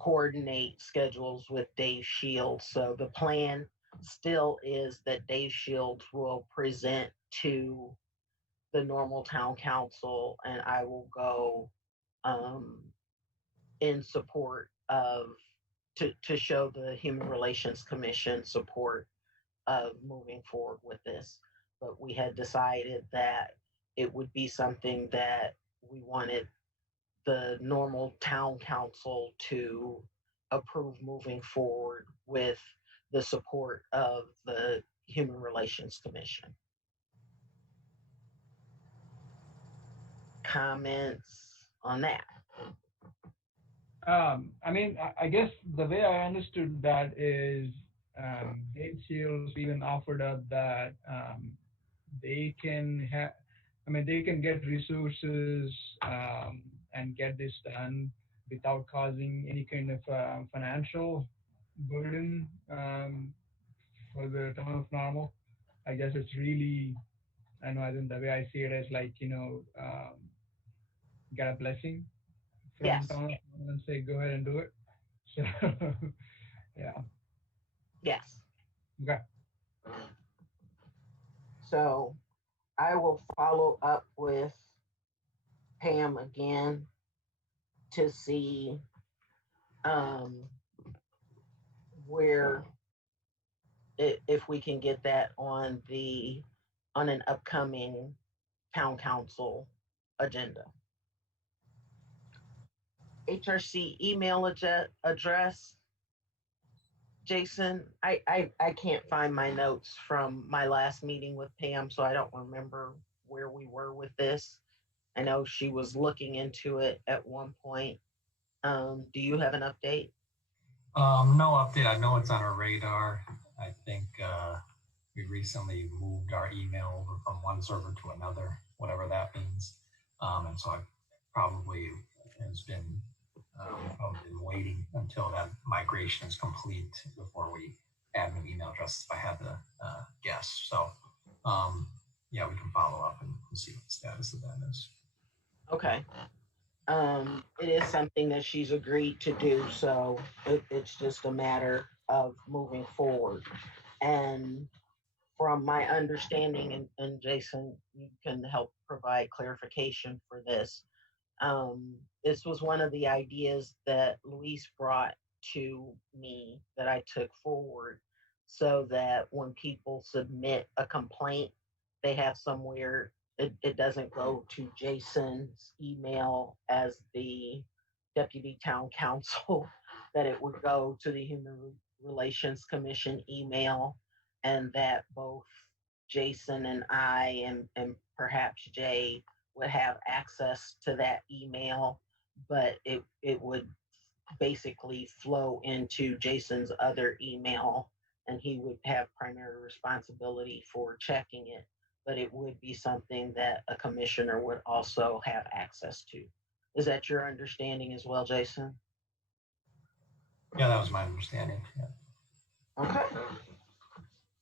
coordinate schedules with Dave Shields. So the plan still is that Dave Shields will present to the normal town council, and I will go in support of to show the Human Relations Commission support of moving forward with this. But we had decided that it would be something that we wanted the normal town council to approve moving forward with the support of the Human Relations Commission. Comments on that? I mean, I guess the way I understood that is Dave Shields even offered up that they can have, I mean, they can get resources and get this done without causing any kind of financial burden for the town of Normal. I guess it's really, I know, I think the way I see it is like, get a blessing from Yes. town of Normal and say, go ahead and do it. So, yeah. Yes. Okay. So I will follow up with Pam again to see where if we can get that on an upcoming town council agenda. HRC email address. Jason, I can't find my notes from my last meeting with Pam, so I don't remember where we were with this. I know she was looking into it at one point. Do you have an update? No update. I know it's on our radar. I think we recently moved our email over from one server to another, whatever that means. And so I probably has been probably been waiting until that migration is complete before we add new email addresses, if I had to guess. So yeah, we can follow up and see what the status of that is. Okay. It is something that she's agreed to do, so it's just a matter of moving forward. And from my understanding, and Jason, you can help provide clarification for this. This was one of the ideas that Luis brought to me that I took forward so that when people submit a complaint, they have somewhere, it doesn't go to Jason's email as the deputy town council, that it would go to the Human Relations Commission email, and that both Jason and I and perhaps Jay would have access to that email, but it would basically flow into Jason's other email, and he would have primary responsibility for checking it, but it would be something that a commissioner would also have access to. Is that your understanding as well, Jason? Yeah, that was my understanding. Yeah. Okay.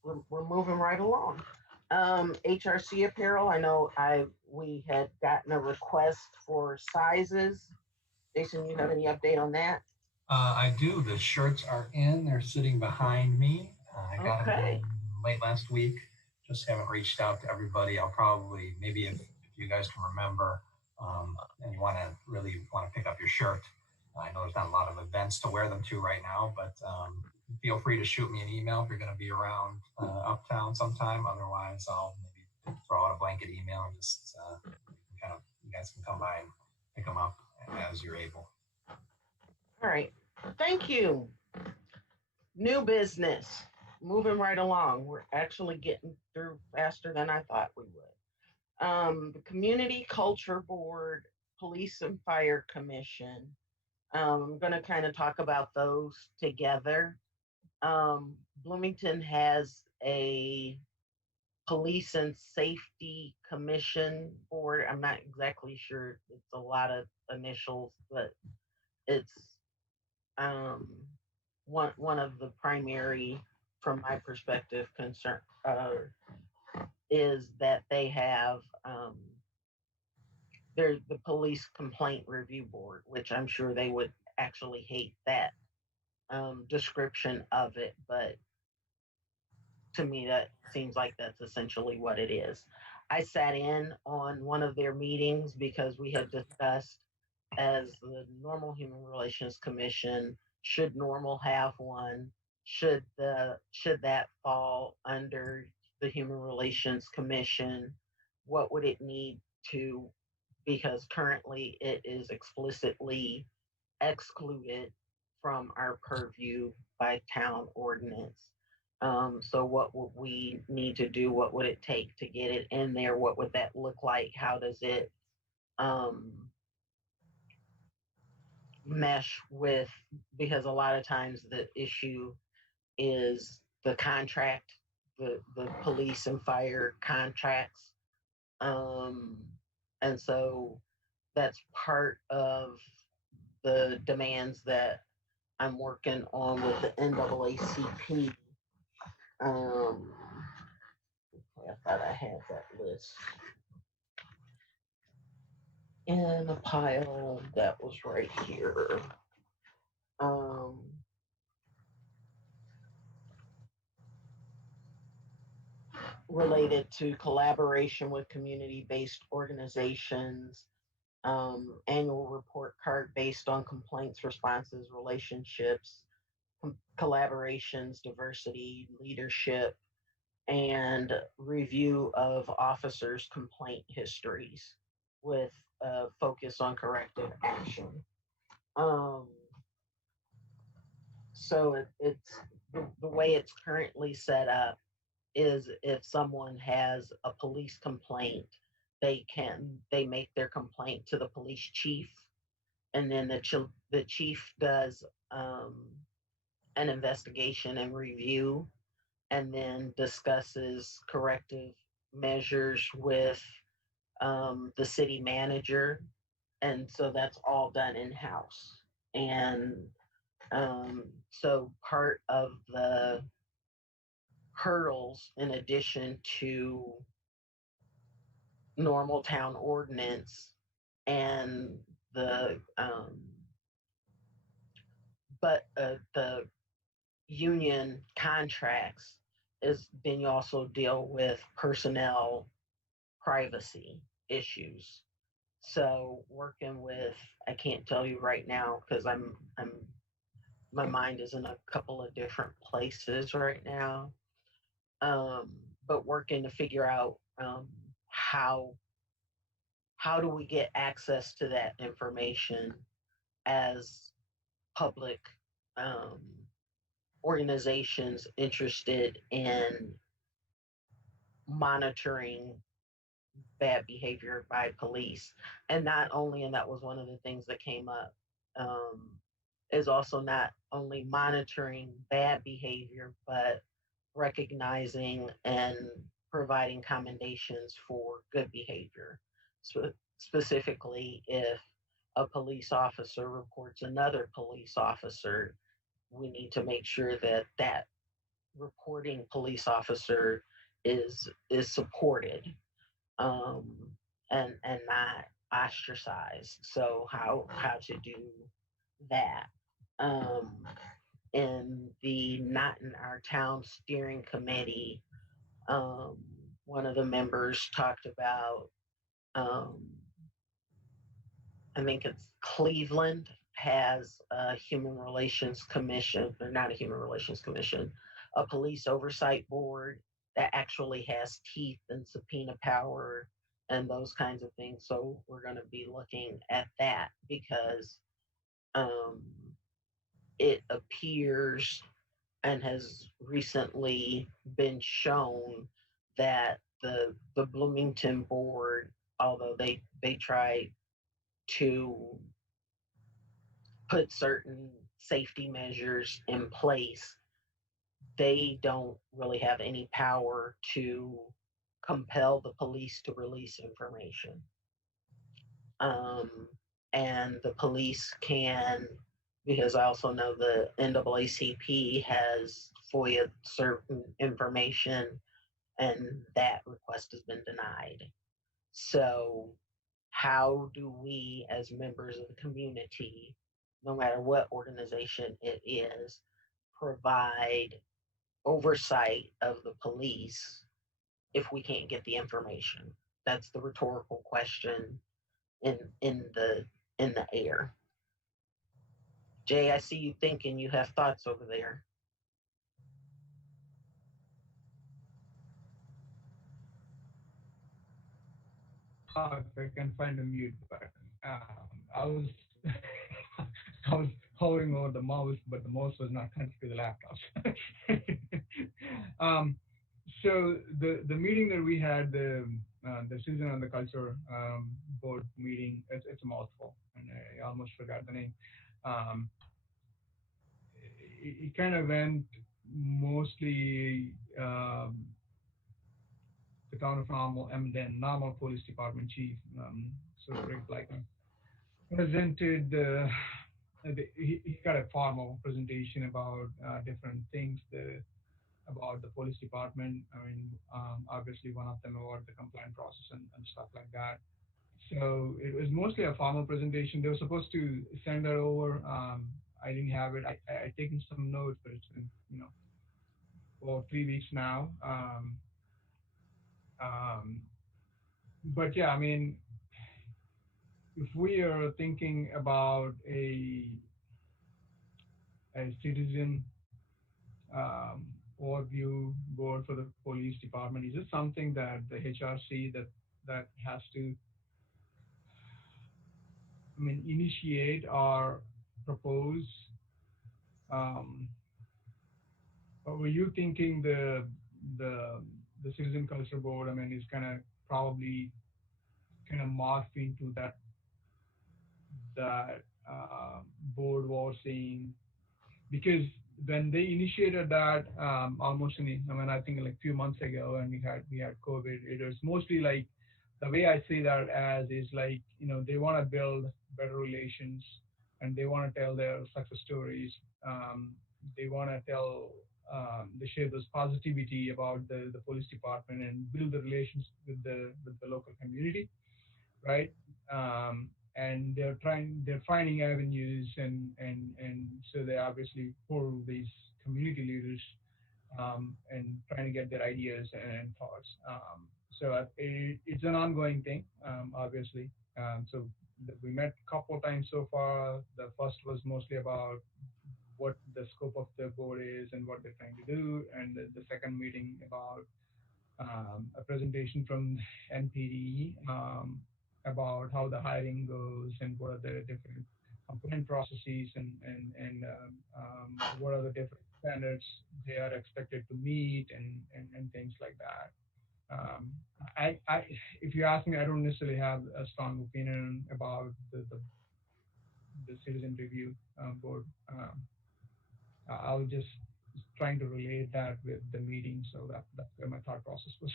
We're moving right along. HRC apparel, I know we had gotten a request for sizes. Jason, you have any update on that? I do. The shirts are in. They're sitting behind me. I got them in late last week. Just haven't reached out to everybody. I'll probably, maybe if you guys can remember and you want to pick up your shirt. I know there's not a lot of events to wear them to right now, but feel free to shoot me an email if you're going to be around uptown sometime. Otherwise, I'll maybe throw out a blanket email and just you guys can come by and pick them up as you're able. All right. Thank you. New business. Moving right along. We're actually getting through faster than I thought we would. The Community Culture Board, Police and Fire Commission. I'm going to kind of talk about those together. Bloomington has a Police and Safety Commission board. I'm not exactly sure. It's a lot of initials, but it's one of the primary, from my perspective, concern is that they have they're the Police Complaint Review Board, which I'm sure they would actually hate that description of it, but to me that seems like that's essentially what it is. I sat in on one of their meetings because we had discussed, as the Normal Human Relations Commission, should Normal have one? Should that fall under the Human Relations Commission? What would it need to, because currently it is explicitly excluded from our purview by town ordinance. So what would we need to do? What would it take to get it in there? What would that look like? How does it mesh with, because a lot of times the issue is the contract, the police and fire contracts. And so that's part of the demands that I'm working on with the NAACP. I thought I had that list in a pile that was right here. Related to collaboration with community-based organizations, annual report card based on complaints, responses, relationships, collaborations, diversity, leadership, and review of officers' complaint histories with a focus on corrective action. So it's the way it's currently set up is if someone has a police complaint, they make their complaint to the police chief, and then the chief does an investigation and review, and then discusses corrective measures with the city manager, and so that's all done in house. And so part of the hurdles, in addition to normal town ordinance and the the union contracts, is then you also deal with personnel privacy issues. So working with, I can't tell you right now because I'm my mind is in a couple of different places right now. But working to figure out how do we get access to that information as public um, organizations interested in monitoring bad behavior by police. And not only, and that was one of the things that came up, is also not only monitoring bad behavior, but recognizing and providing commendations for good behavior. So specifically, if a police officer reports another police officer, we need to make sure that that reporting police officer is supported, um, and not ostracized. So how to do that? Um, in the Not in Our Town steering committee, one of the members talked about, um, I think it's Cleveland has a human relations commission, or not a human relations commission, a police oversight board that actually has teeth and subpoena power and those kinds of things. So we're going to be looking at that because um, it appears and has recently been shown that the Bloomington board, although they tried to put certain safety measures in place, they don't really have any power to compel the police to release information. And the police can, because I also know the NAACP has FOIA certain information, and that request has been denied. So how do we, as members of the community, no matter what organization it is, provide oversight of the police if we can't get the information? That's the rhetorical question in the air. Jay, I see you thinking, you have thoughts over there. If I can find a mute button. I was I was hovering over the mouse, but the mouse was not connected to the laptop. So the meeting that we had, the Citizen on the Culture board meeting, it's a mouthful, and I almost forgot the name. It kind of went mostly the town of Normal, and then Normal Police Department Chief, so Rick Blackman, presented. He got a formal presentation about different things about the police department. I mean, obviously one of them about the compliance process and stuff like that. So it was mostly a formal presentation. They were supposed to send that over. I didn't have it. I taken some notes, but it's been, for 3 weeks now. But yeah, I mean, if we are thinking about a citizen overview board for the police department, is it something that the HRC that has to, I mean, initiate or propose? Or were you thinking the citizen culture board, I mean, is gonna probably kind of morph into that board was seeing, because when they initiated that almost I think like a few months ago, and we had COVID, it was mostly like, the way I see that as is like, they want to build better relations, and they want to tell their success stories. They want to they share this positivity about the police department and build the relations with the local community, right? And they're finding avenues, and so they obviously pull these community leaders, and trying to get their ideas and thoughts. It's an ongoing thing, obviously. So we met a couple of times so far. The first was mostly about what the scope of the board is and what they're trying to do, and the second meeting about a presentation from NPD, about how the hiring goes and what are the different complaint processes, and what are the different standards they are expected to meet, and things like that. If you ask me, I don't necessarily have a strong opinion about the citizen review board. I was just trying to relate that with the meeting, so that's where my thought process was.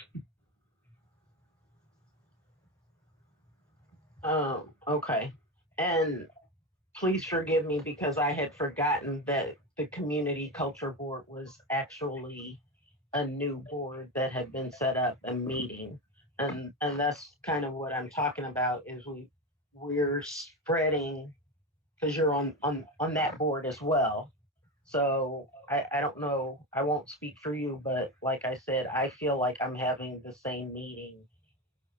Okay. And please forgive me because I had forgotten that the Community Culture Board was actually a new board that had been set up and meeting. And that's kind of what I'm talking about, is we're spreading, because you're on that board as well. So I don't know, I won't speak for you, but like I said, I feel like I'm having the same meeting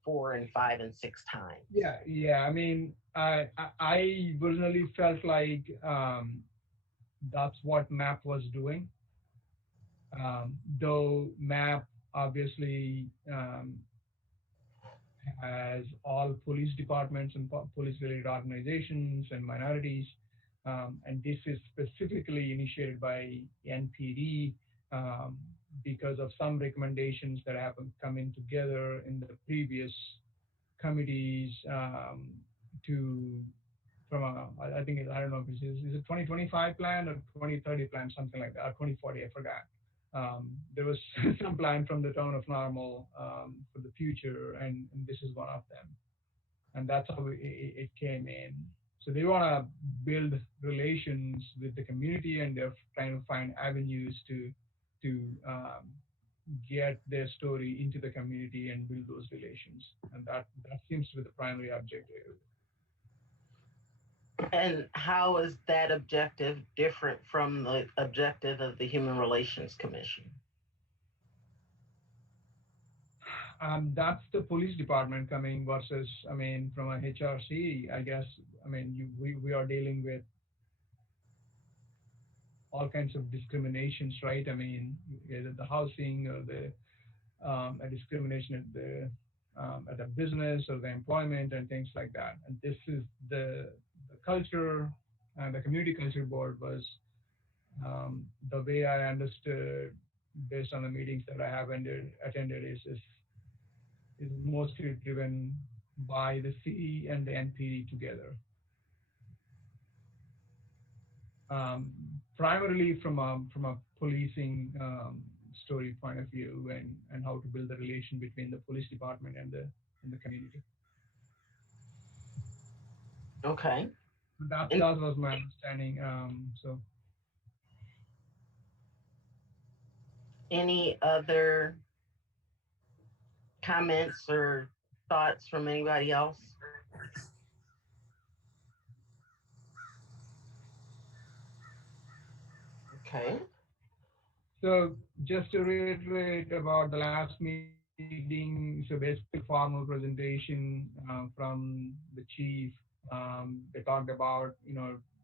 4 and 5 and 6 times. Yeah. I mean, I personally felt like that's what MAP was doing. Though MAP obviously has all police departments and police-related organizations and minorities, and this is specifically initiated by NPD, because of some recommendations that have come in together in the previous committees, to from I think I don't know if is it 2025 plan or 2030 plan, something like that, or 2040, I forgot. There was some plan from the town of Normal, for the future, and this is one of them, and that's how it came in. So they want to build relations with the community, and they're trying to find avenues to get their story into the community and build those relations, and that seems to be the primary objective. And how is that objective different from the objective of the Human Relations Commission? That's the police department coming versus, from a HRC, I guess, we are dealing with all kinds of discriminations, right? Either the housing or a discrimination at the business or the employment and things like that. And this is the culture, the community culture board was, the way I understood based on the meetings that I have attended is mostly driven by the city and the NPD together. Primarily from a policing story point of view, and how to build the relation between the police department and the community. Okay. That was my understanding. So. Any other comments or thoughts from anybody else? Okay. So just to reiterate about the last meeting, so basically formal presentation from the chief. They talked about,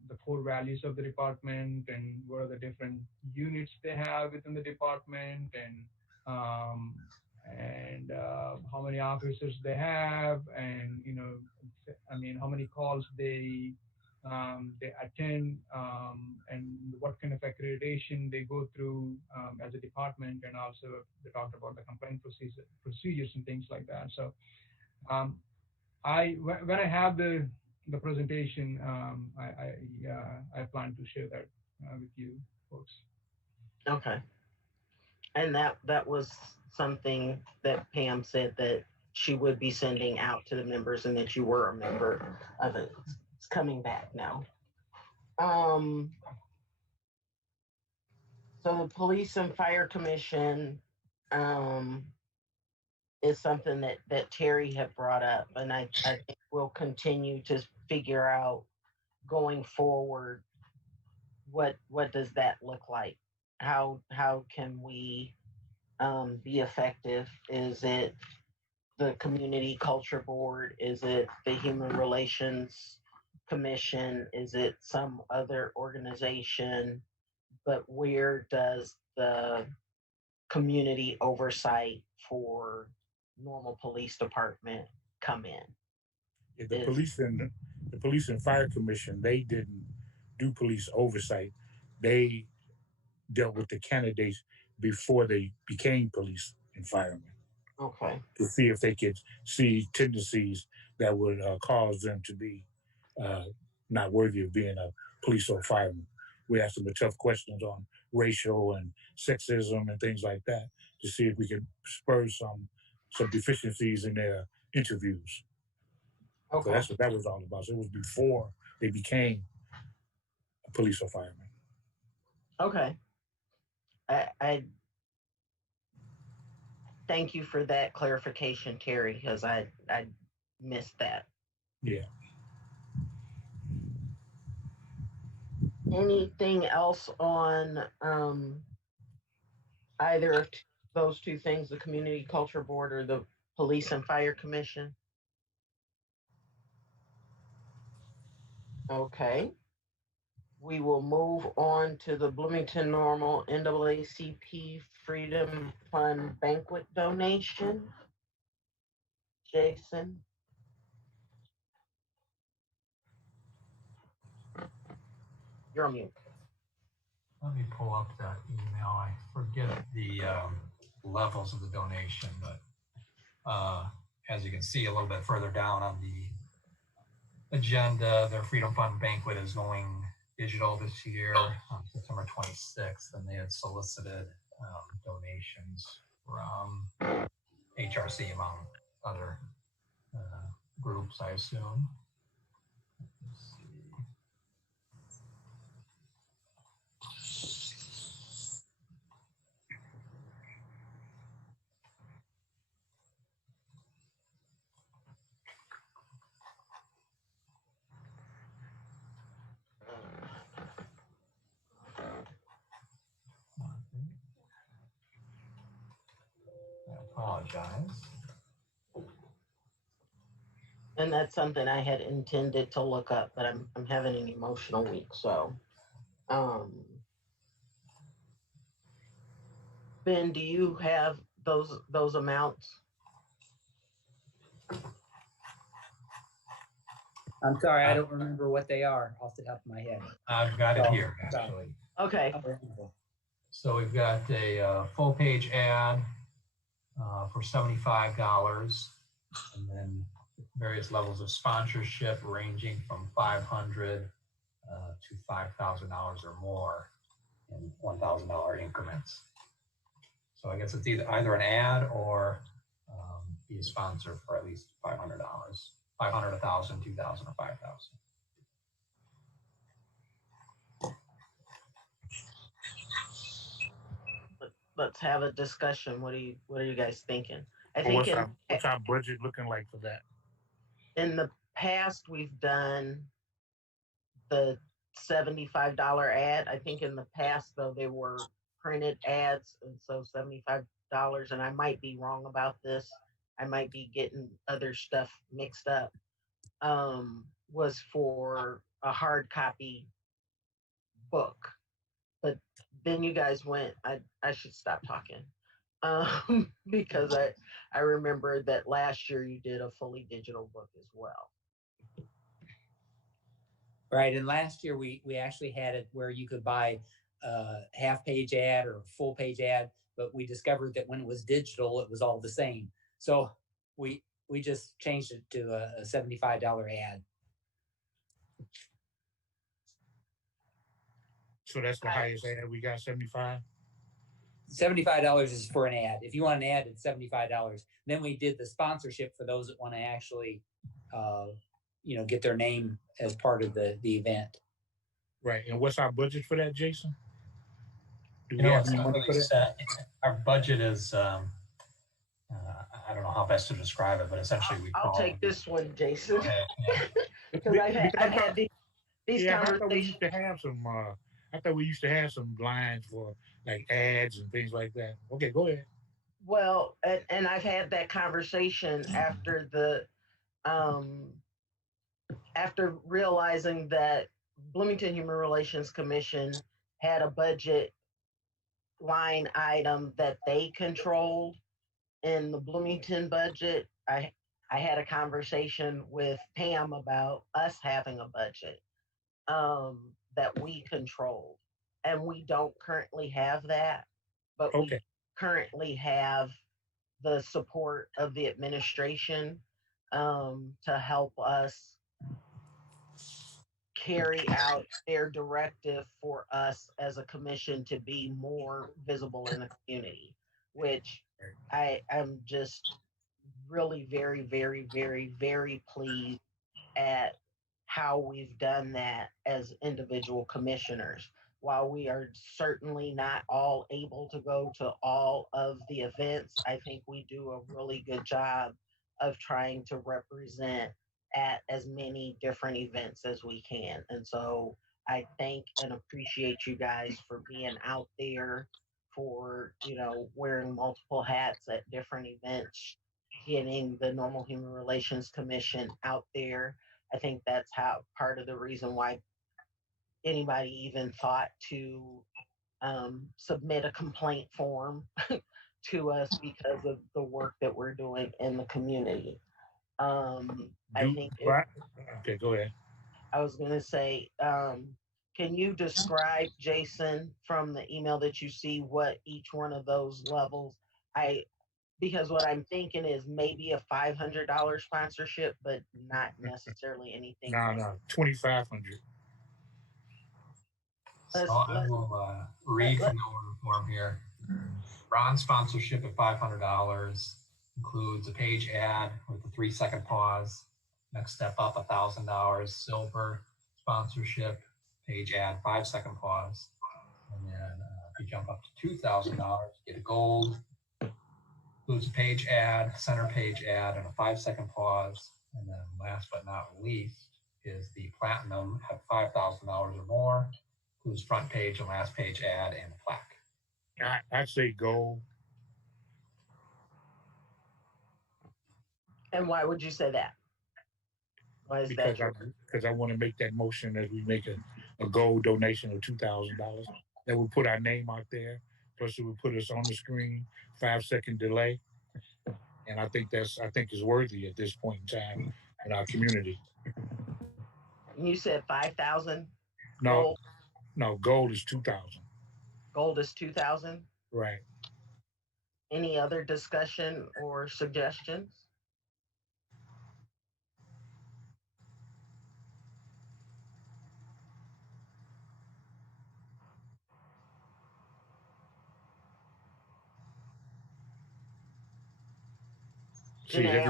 the core values of the department and what are the different units they have within the department, and how many officers they have, and how many calls they attend, and what kind of accreditation they go through as a department, and also they talked about the complaint procedures and things like that. So when I have the presentation, I plan to share that with you folks. Okay. And that was something that Pam said that she would be sending out to the members and that you were a member of it. It's coming back now. So the Police and Fire Commission is something that Terry had brought up, and I think we'll continue to figure out going forward what does that look like? How can we be effective? Is it the Community Culture Board? Is it the Human Relations Commission? Is it some other organization? But where does the community oversight for normal police department come in? Yeah, the police and fire commission, they didn't do police oversight. They dealt with the candidates before they became police and firemen. Okay. To see if they could see tendencies that would cause them to be not worthy of being a police or fireman. We asked them the tough questions on racial and sexism and things like that to see if we could spur some deficiencies in their interviews. Okay. So that's what that was all about. So it was before they became a police or fireman. Okay. I thank you for that clarification, Terry, because I missed that. Yeah. Anything else on either of those two things, the Community Culture Board or the Police and Fire Commission? Okay. We will move on to the Bloomington Normal NAACP Freedom Fund banquet donation. Jason? You're on mute. Let me pull up that email. I forget the levels of the donation, but as you can see a little bit further down on the agenda, their Freedom Fund banquet is going digital this year on September 26th, and they had solicited donations from HRC among other groups, I assume. Let's see. I apologize. And that's something I had intended to look up, but I'm having an emotional week, so Ben, do you have those amounts? I'm sorry, I don't remember what they are off the top of my head. I've got it here, actually. Okay. So we've got a full page ad for $75, and then various levels of sponsorship ranging from $500 to $5,000 or more in $1,000 increments. So I guess it's either an ad or be a sponsor for at least $500, 500, 1,000, 2,000, or 5,000. Let's have a discussion. What are you guys thinking? I think what's our budget looking like for that? In the past, we've done the $75 ad. I think in the past, though, they were printed ads, and so $75, and I might be wrong about this. I might be getting other stuff mixed up, was for a hard copy book. But then you guys went, I should stop talking, because I remember that last year you did a fully digital book as well. Right, and last year we actually had it where you could buy a half-page ad or a full-page ad, but we discovered that when it was digital, it was all the same. So we We just changed it to a $75 ad. So that's the highest ad we got, 75. $75 is for an ad. If you want an ad, it's $75. Then we did the sponsorship for those that want to actually, get their name as part of the event. Right. And what's our budget for that, Jason? Do we You know, have it's any not money really for that? set. Our budget is, I don't know how best to describe it, but essentially we I'll call take this one, Jason, Okay, yeah. because I've had these Yeah, I thought we conversations. used to have some. I thought we used to have some lines for like ads and things like that. Okay, go ahead. Well, and I've had that conversation after after realizing that Bloomington Human Relations Commission had a budget line item that they controlled in the Bloomington budget. I had a conversation with Pam about us having a budget that we controlled, and we don't currently have that, but we Okay. currently have the support of the administration to help us carry out their directive for us as a commission to be more visible in the community, which I am just really very, very, very, very pleased at how we've done that as individual commissioners. While we are certainly not all able to go to all of the events, I think we do a really good job of trying to represent at as many different events as we can. And so I thank and appreciate you guys for being out there, for, wearing multiple hats at different events, getting the Normal Human Relations Commission out there. I think that's how part of the reason why anybody even thought to submit a complaint form to us, because of the work that we're doing in the community. I think Okay, go ahead. I was going to say, can you describe, Jason, from the email that you see, what each one of those levels? Because what I'm thinking is maybe a $500 sponsorship, but not necessarily anything. No, 2,500. So I will read from the order form here. Bronze sponsorship at $500 includes a page ad with a 3-second pause. Next step up, $1,000. Silver sponsorship, page ad, 5-second pause. And then if you jump up to $2,000, get a gold. Includes a page ad, center page ad, and a 5-second pause. And then last but not least is the platinum at $5,000 or more. Includes front page and last page ad and a plaque. I'd say gold. And why would you say that? Why is because that? Because I want to make that motion as we make a gold donation of $2,000. That would put our name out there. Plus, it would put us on the screen. 5-second delay, and I think it's worthy at this point in time in our community. You said 5,000. No, gold is 2,000. Gold is 2,000. Right. Any other discussion or suggestions? Janae,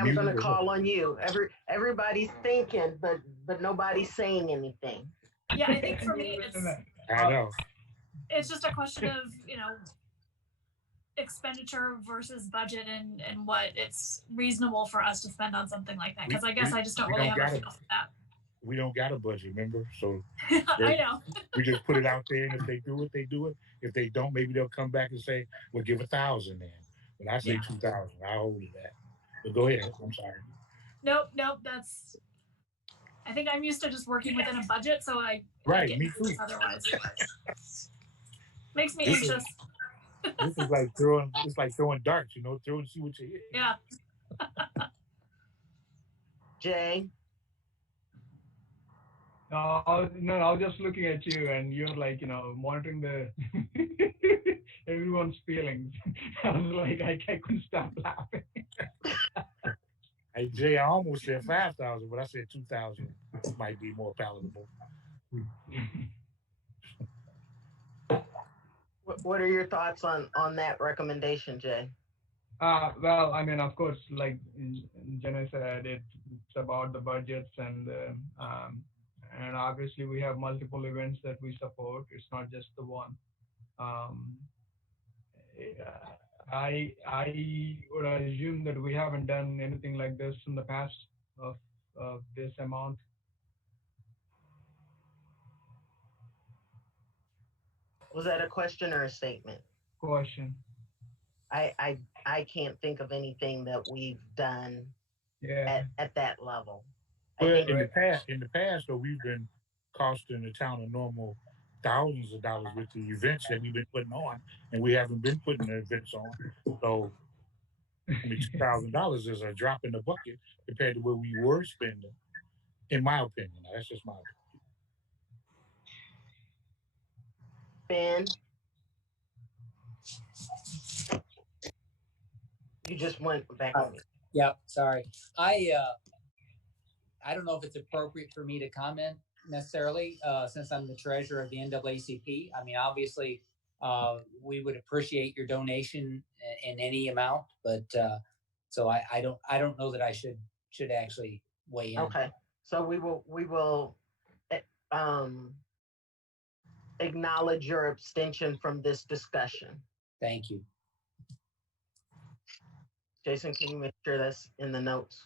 I'm gonna call on you. Everybody's thinking, but nobody's saying anything. Yeah, I think for me, it's just a question of, expenditure versus budget and what it's reasonable for us to spend on something like that. Because I guess I just don't really have a feel for that. We don't got a budget, remember? So I know. We just put it out there, and if they do it, they do it. If they don't, maybe they'll come back and say, "Well, give 1,000 then." But I say 2,000. I hold it that. But go ahead. I'm sorry. Nope. I think I'm used to just working within a budget, so I get me too. Otherwise, makes me anxious. This is like throwing darts, throw and see what you hit. Yeah. Jay. No, I was just looking at you, and you're like, monitoring the everyone's feelings. I was like, I couldn't stop laughing. Jay, I almost said 5,000, but I said 2,000 might be more palatable. What are your thoughts on that recommendation, Jay? Well, I mean, of course, like Jenna said, it's about the budgets and obviously we have multiple events that we support. It's not just the one. Um, I would assume that we haven't done anything like this in the past of this amount. Was that a question or a statement? Question. I can't think of anything that we've done Yeah. at that level. Well, in the past, though, we've been costing the town of Normal thousands of dollars with the events that we've been putting on, and we haven't been putting the events on. So, I mean, $2,000 is a drop in the bucket compared to what we were spending, in my opinion. Now, that's just my opinion. Ben, you just went back on me. Yeah, sorry. I don't know if it's appropriate for me to comment necessarily, since I'm the treasurer of the NAACP. I mean, obviously, we would appreciate your donation in any amount, but so I don't know that I should actually weigh in. Okay, so we will acknowledge your abstention from this discussion. Thank you. Jason, can you make sure that's in the notes?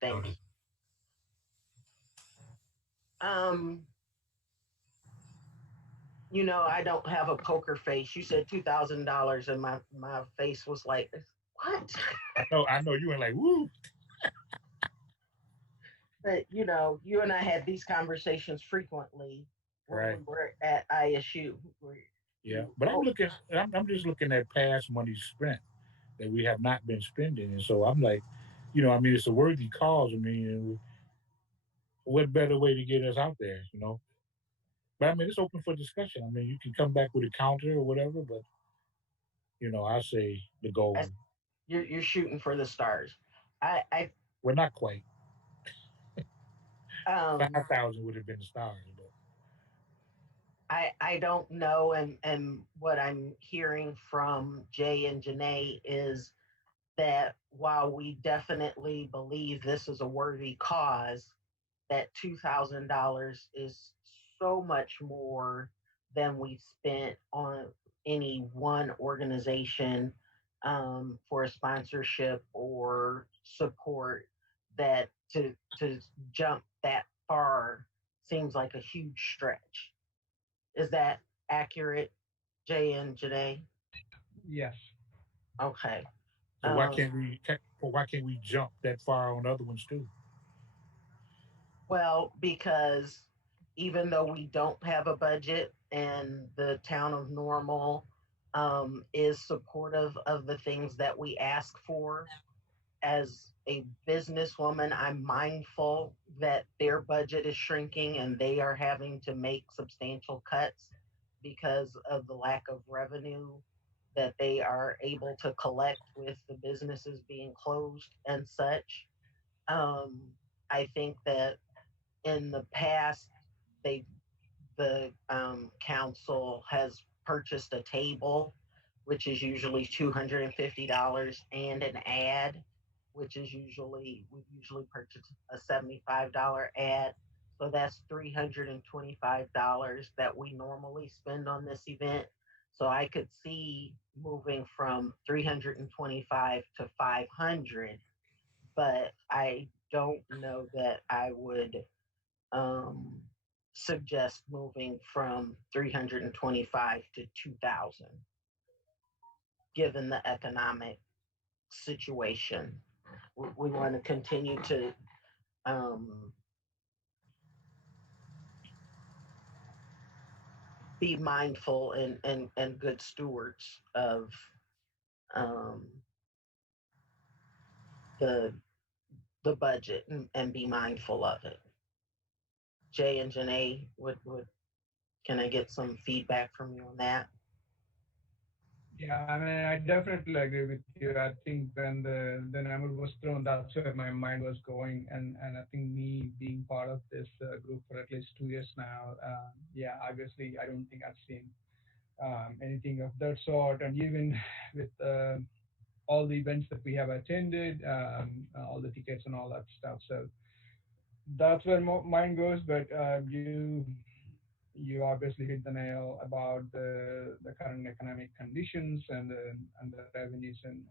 Thank you. You know, I don't have a poker face. You said $2,000 and my face was like, what? I know you were like, woo. But you know, you and I had these conversations frequently when we were at ISU. Yeah, but I'm just looking at past money spent that we have not been spending. And so I'm like, you know, I mean, it's a worthy cause. I mean, what better way to get us out there, you know? But I mean, it's open for discussion. I mean, you can come back with a counter or whatever, but, you know, I say the goal. You're shooting for the stars. We're not quite. 5,000 would have been the stars, but. I don't know, and what I'm hearing from Jay and Janae is that while we definitely believe this is a worthy cause, that $2,000 is so much more than we've spent on any one organization for a sponsorship or support, that to jump that far seems like a huge stretch. Is that accurate, Jay and Janae? Yes. Okay. So why can't we jump that far on other ones too? Well, because even though we don't have a budget and the town of Normal is supportive of the things that we ask for, as a businesswoman, I'm mindful that their budget is shrinking and they are having to make substantial cuts because of the lack of revenue that they are able to collect with the businesses being closed and such. I think that in the past, the council has purchased a table, which is usually $250, and an ad, which is we usually purchase a $75 ad. So that's $325 that we normally spend on this event. So I could see moving from 325 to 500, but I don't know that I would suggest moving from 325 to 2,000, given the economic situation. We want to continue to be mindful and good stewards of the budget and be mindful of it. Jay and Janae, can I get some feedback from you on that? Yeah, I mean, I definitely agree with you. I think when the number was thrown, that's where my mind was going, and I think me being part of this group for at least 2 years now, yeah, obviously, I don't think I've seen anything of that sort, and even with all the events that we have attended, all the tickets and all that stuff. So that's where mine goes. But you obviously hit the nail about the current economic conditions and the revenues and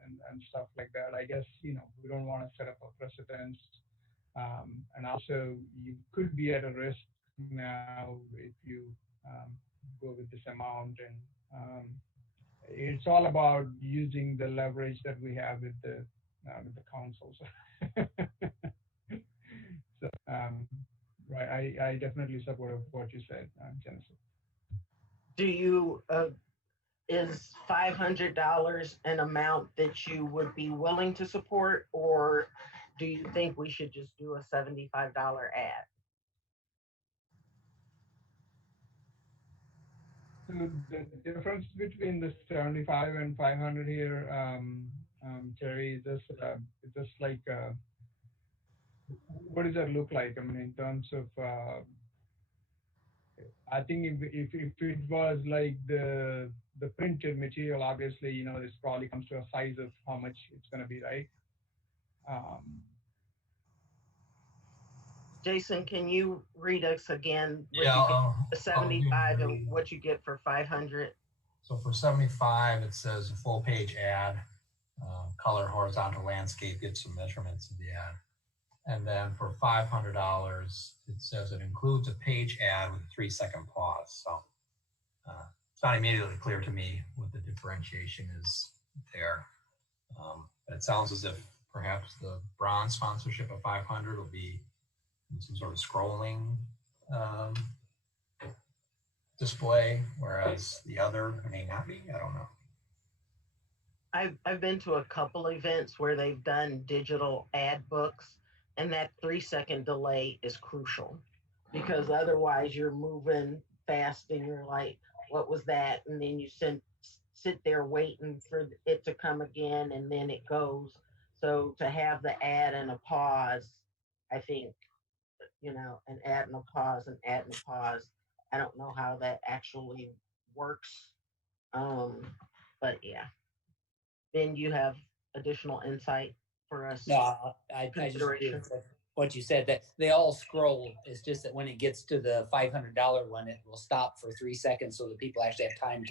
stuff like that. I guess we don't want to set up a precedence, and also you could be at a risk now if you um, go with this amount, and it's all about using the leverage that we have with the councils. So right, I definitely support what you said, Genesis. Do you is $500 an amount that you would be willing to support, or do you think we should just do a $75 ad? So the difference between the 75 and 500 here, Terry, is just like what does that look like? I mean, in terms of, I think if it was like the printed material, obviously, this probably comes to a size of how much it's going to be, right? Um, Jason, can you read us again what Yeah, you get for I'll do 75 and the- what you get for 500? So for 75, it says a full page ad, color horizontal landscape, get some measurements of the ad. And then for $500, it says it includes a page ad with a 3-second pause. So it's not immediately clear to me what the differentiation is there. It sounds as if perhaps the bronze sponsorship of 500 will be some sort of scrolling display, whereas the other may not be. I don't know. I've been to a couple events where they've done digital ad books, and that 3-second delay is crucial because otherwise you're moving fast and you're like, what was that? And then you sit there waiting for it to come again and then it goes. So to have the ad and a pause, I think, an ad and a pause, an ad and a pause. I don't know how that actually works. Um, but yeah. Then you have additional insight for us. No, I just agree Consideration. with what you said, that they all scroll. It's just that when it gets to the $500 one, it will stop for 3 seconds so that people actually have time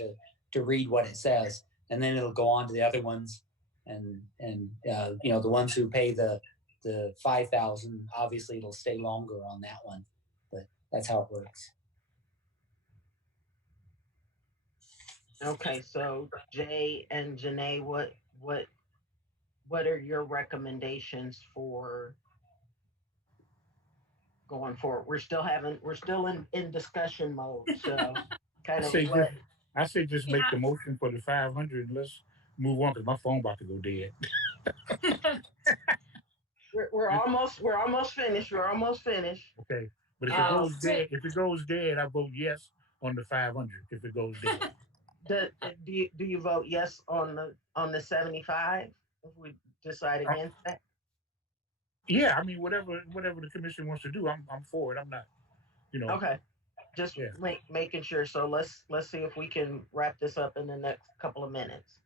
to read what it says, and then it'll go on to the other ones, and the ones who pay the 5,000, obviously it'll stay longer on that one, but that's how it works. Okay, so Jay and Janae, what are your recommendations for going forward? We're still in discussion mode. So kind of what I say just make the Yeah. motion for the 500 and let's move on because my phone about to go dead. we're almost finished. We're almost finished. Okay, but if it Yeah, goes dead, I vote yes on the 500. If it goes dead, Do you vote yes on the 75 if we decide Uh, against that? yeah, I mean whatever the commission wants to do, I'm for it. I'm not, Okay. Just yeah. making sure. So let's see if we can wrap this up in the next couple of minutes.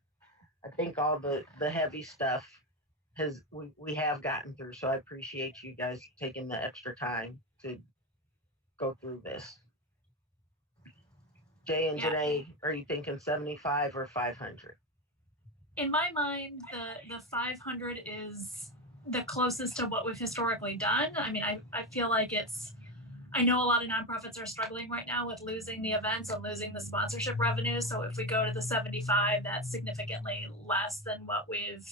I think all the heavy stuff we have gotten through. So I appreciate you guys taking the extra time to go through this. Jay and Yeah. Janae, are you thinking 75 or 500? In my mind, the 500 is the closest to what we've historically done. I mean, I feel like I know a lot of nonprofits are struggling right now with losing the events and losing the sponsorship revenue. So if we go to the 75, that's significantly less than what we've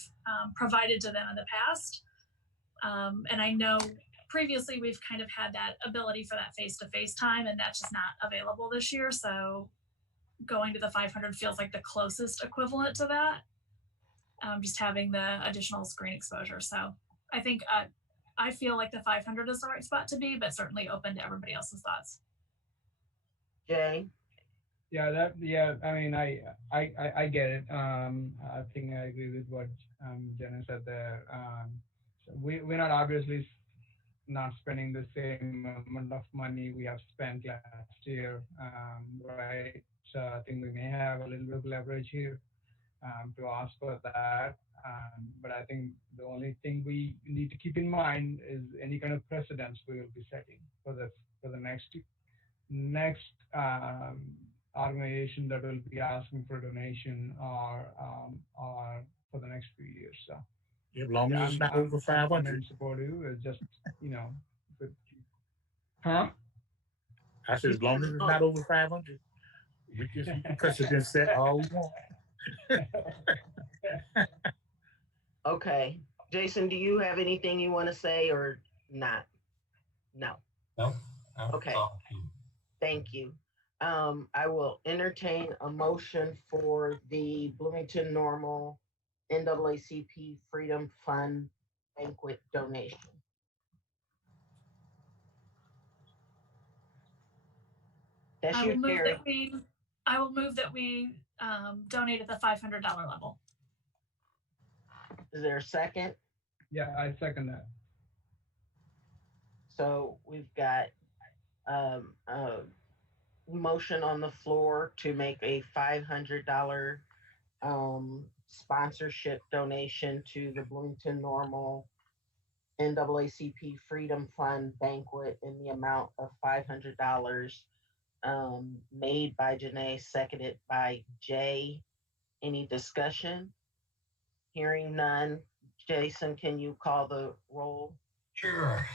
provided to them in the past. And I know previously we've kind of had that ability for that face-to-face time, and that's just not available this year. So going to the 500 feels like the closest equivalent to that. Just having the additional screen exposure. So I think I feel like the 500 is the right spot to be, but certainly open to everybody else's thoughts. Jay? Yeah, I mean, I get it. I think I agree with what Jenna said there. So we're not obviously not spending the same amount of money we have spent last year, right? So I think we may have a little bit of leverage here to ask for that. But I think the only thing we need to keep in mind is any kind of precedents we will be setting for the next organization that will be asking for donation or for the next few years. So As long yeah, as it's not over I'm 500. in supportive. It's just you know, but, huh? I said, as long as it's not over 500, we can precedent set all we want. Okay. Jason, do you have anything you want to say or not? No. No, no. Okay. So, Thank you. I will entertain a motion for the Bloomington Normal NAACP Freedom Fund banquet donation. That's I you, will move Terry. that we, I will move that we donate at the $500 level. Is there a second? Yeah, I second that. So we've got a motion on the floor to make a $500 sponsorship donation to the Bloomington Normal NAACP Freedom Fund banquet in the amount of $500, made by Janae, seconded by Jay. Any discussion? Hearing none. Jason, can you call the roll? sure.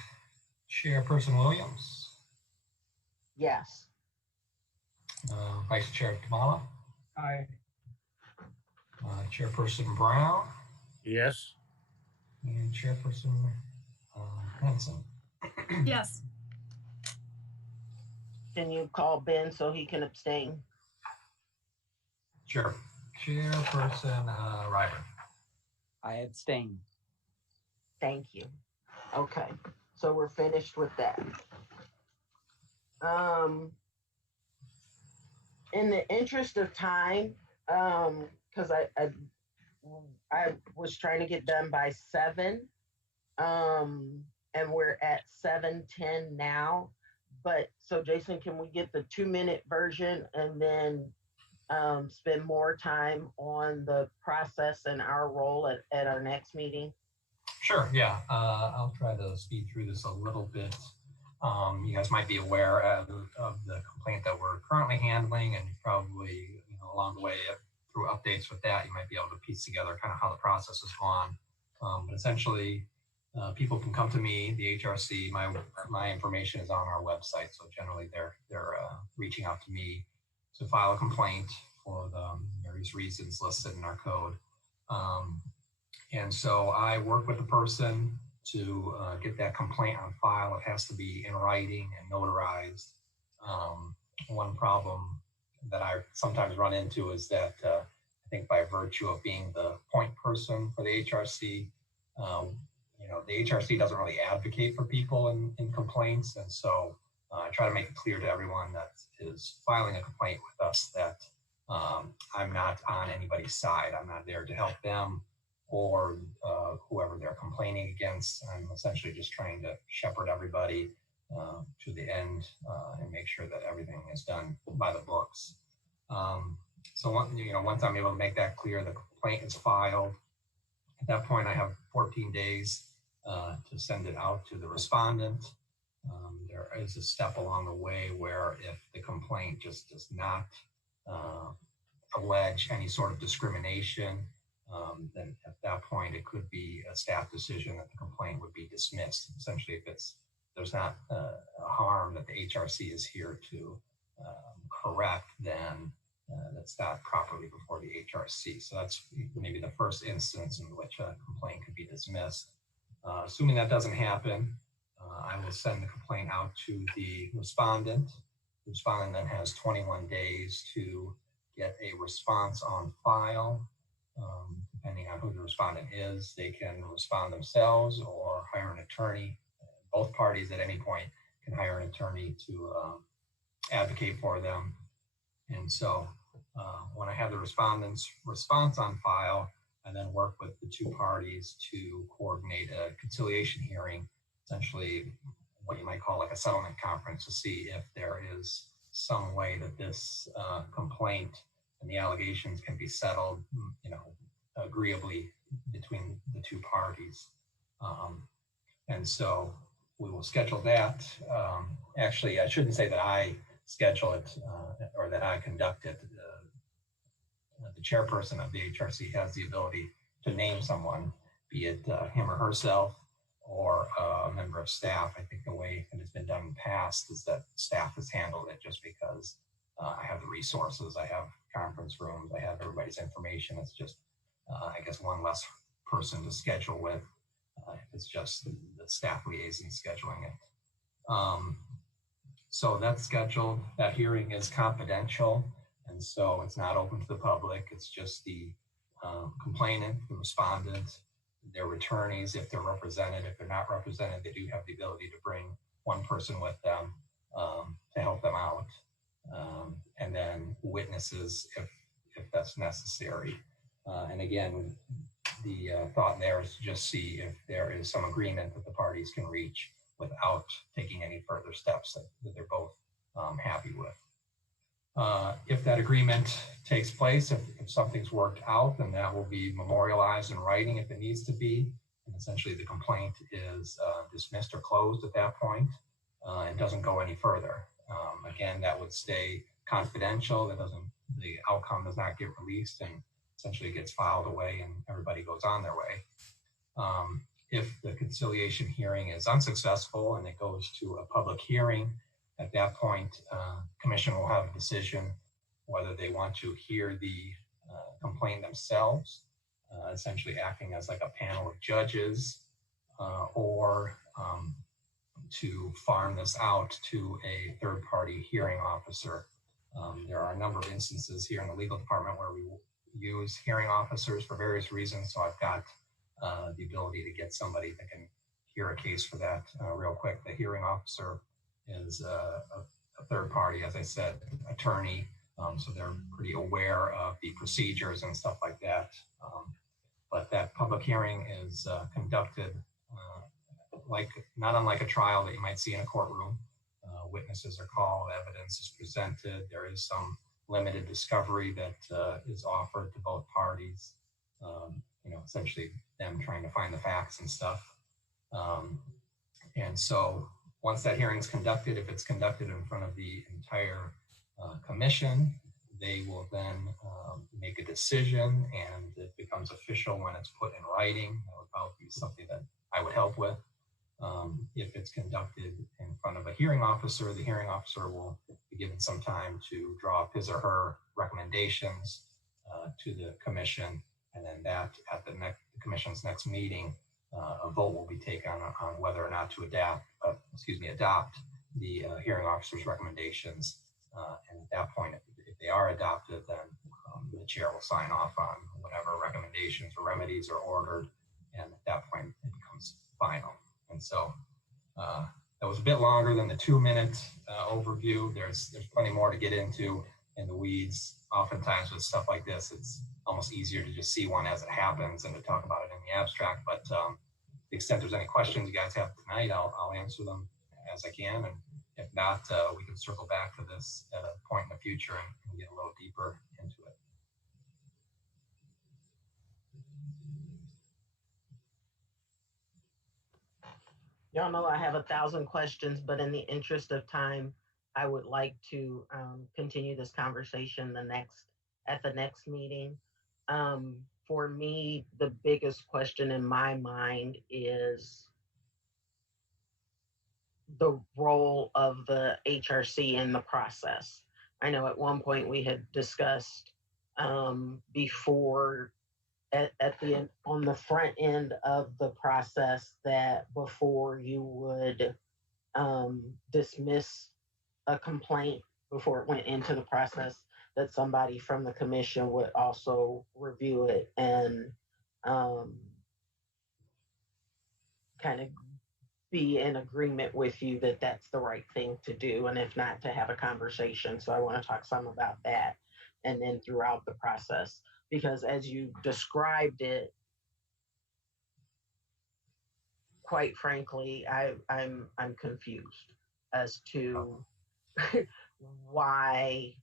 Chairperson Williams, Yes. Vice Chair Kamala, Aye. Chairperson Brown, Yes. and Chairperson Henson. Yes. Can you call Ben so he can abstain? Sure. Chairperson Ryber. I abstain. Thank you. Okay, so we're finished with that. In the interest of time, because I was trying to get done by 7, and we're at 7:10 now. But so Jason, can we get the 2-minute version and then spend more time on the process and our role at our next meeting? Sure, yeah. I'll try to speed through this a little bit. You guys might be aware of the complaint that we're currently handling, and probably, along the way through updates with that, you might be able to piece together kind of how the process has gone. But essentially, people can come to me, the HRC. My information is on our website, so generally they're reaching out to me to file a complaint for the various reasons listed in our code. And so I work with the person to get that complaint on file. It has to be in writing and notarized. One problem that I sometimes run into is that I think by virtue of being the point person for the HRC, the HRC doesn't really advocate for people in complaints. And so I try to make it clear to everyone that is filing a complaint with us that I'm not on anybody's side. I'm not there to help them or whoever they're complaining against. I'm essentially just trying to shepherd everybody to the end and make sure that everything is done by the books. So once I'm able to make that clear, the complaint is filed. At that point, I have 14 days to send it out to the respondent. There is a step along the way where if the complaint just does not allege any sort of discrimination, then at that point it could be a staff decision that the complaint would be dismissed. Essentially, if there's not a harm that the HRC is here to correct, then that's not properly before the HRC. So that's maybe the first instance in which a complaint could be dismissed. Assuming that doesn't happen, I will send the complaint out to the respondent. The respondent then has 21 days to get a response on file. Depending on who the respondent is, they can respond themselves or hire an attorney. Both parties at any point can hire an attorney to advocate for them. And so when I have the respondent's response on file, I then work with the two parties to coordinate a conciliation hearing, essentially what you might call like a settlement conference, to see if there is some way that this complaint and the allegations can be settled, agreeably between the two parties. And so we will schedule that. Actually, I shouldn't say that I schedule it or that I conduct it. The chairperson of the HRC has the ability to name someone, be it him or herself or a member of staff. I think the way it has been done in the past is that staff has handled it, just because I have the resources, I have conference rooms, I have everybody's information. It's just, I guess, one less person to schedule with. It's just the staff liaison scheduling it. So that's scheduled. That hearing is confidential, and so it's not open to the public. It's just the complainant, the respondent, their attorneys, if they're represented. If they're not represented, they do have the ability to bring one person with them to help them out, and then witnesses if that's necessary. And again, the thought there is to just see if there is some agreement that the parties can reach without taking any further steps that they're both happy with. If that agreement takes place, if something's worked out, then that will be memorialized in writing if it needs to be. And essentially the complaint is dismissed or closed at that point and doesn't go any further. Again, that would stay confidential. The outcome does not get released, and essentially gets filed away and everybody goes on their way. If the conciliation hearing is unsuccessful and it goes to a public hearing, at that point, commission will have a decision whether they want to hear the complaint themselves, essentially acting as like a panel of judges, or to farm this out to a third-party hearing officer. There are a number of instances here in the legal department where we use hearing officers for various reasons. So I've got the ability to get somebody that can hear a case for that real quick. The hearing officer is a third party, as I said, attorney. So they're pretty aware of the procedures and stuff like that. But that public hearing is conducted not unlike a trial that you might see in a courtroom. Witnesses are called, evidence is presented. There is some limited discovery that is offered to both parties. Essentially them trying to find the facts and stuff. And so once that hearing is conducted, if it's conducted in front of the entire commission, they will then make a decision, and it becomes official when it's put in writing. That would probably be something that I would help with. If it's conducted in front of a hearing officer, the hearing officer will be given some time to draw up his or her recommendations to the commission, and then that at the commission's next meeting, a vote will be taken on whether or not to adopt the hearing officer's recommendations. And at that point, if they are adopted, then the chair will sign off on whatever recommendations or remedies are ordered, and at that point it becomes final. And so that was a bit longer than the 2-minute overview. There's plenty more to get into in the weeds. Oftentimes with stuff like this, it's almost easier to just see one as it happens and to talk about it in the abstract. But to the extent there's any questions you guys have tonight, I'll answer them as I can. And if not, we can circle back to this at a point in the future and get a little deeper into it. Y'all know I have 1,000 questions, but in the interest of time, I would like to continue this conversation at the next meeting. For me, the biggest question in my mind is the role of the HRC in the process. I know at one point we had discussed before at the end, on the front end of the process, that before you would dismiss a complaint, before it went into the process, that somebody from the commission would also review it and kind of be in agreement with you that that's the right thing to do, and if not, to have a conversation. So I want to talk some about that, and then throughout the process, because as you described it, quite frankly, I'm confused as to why,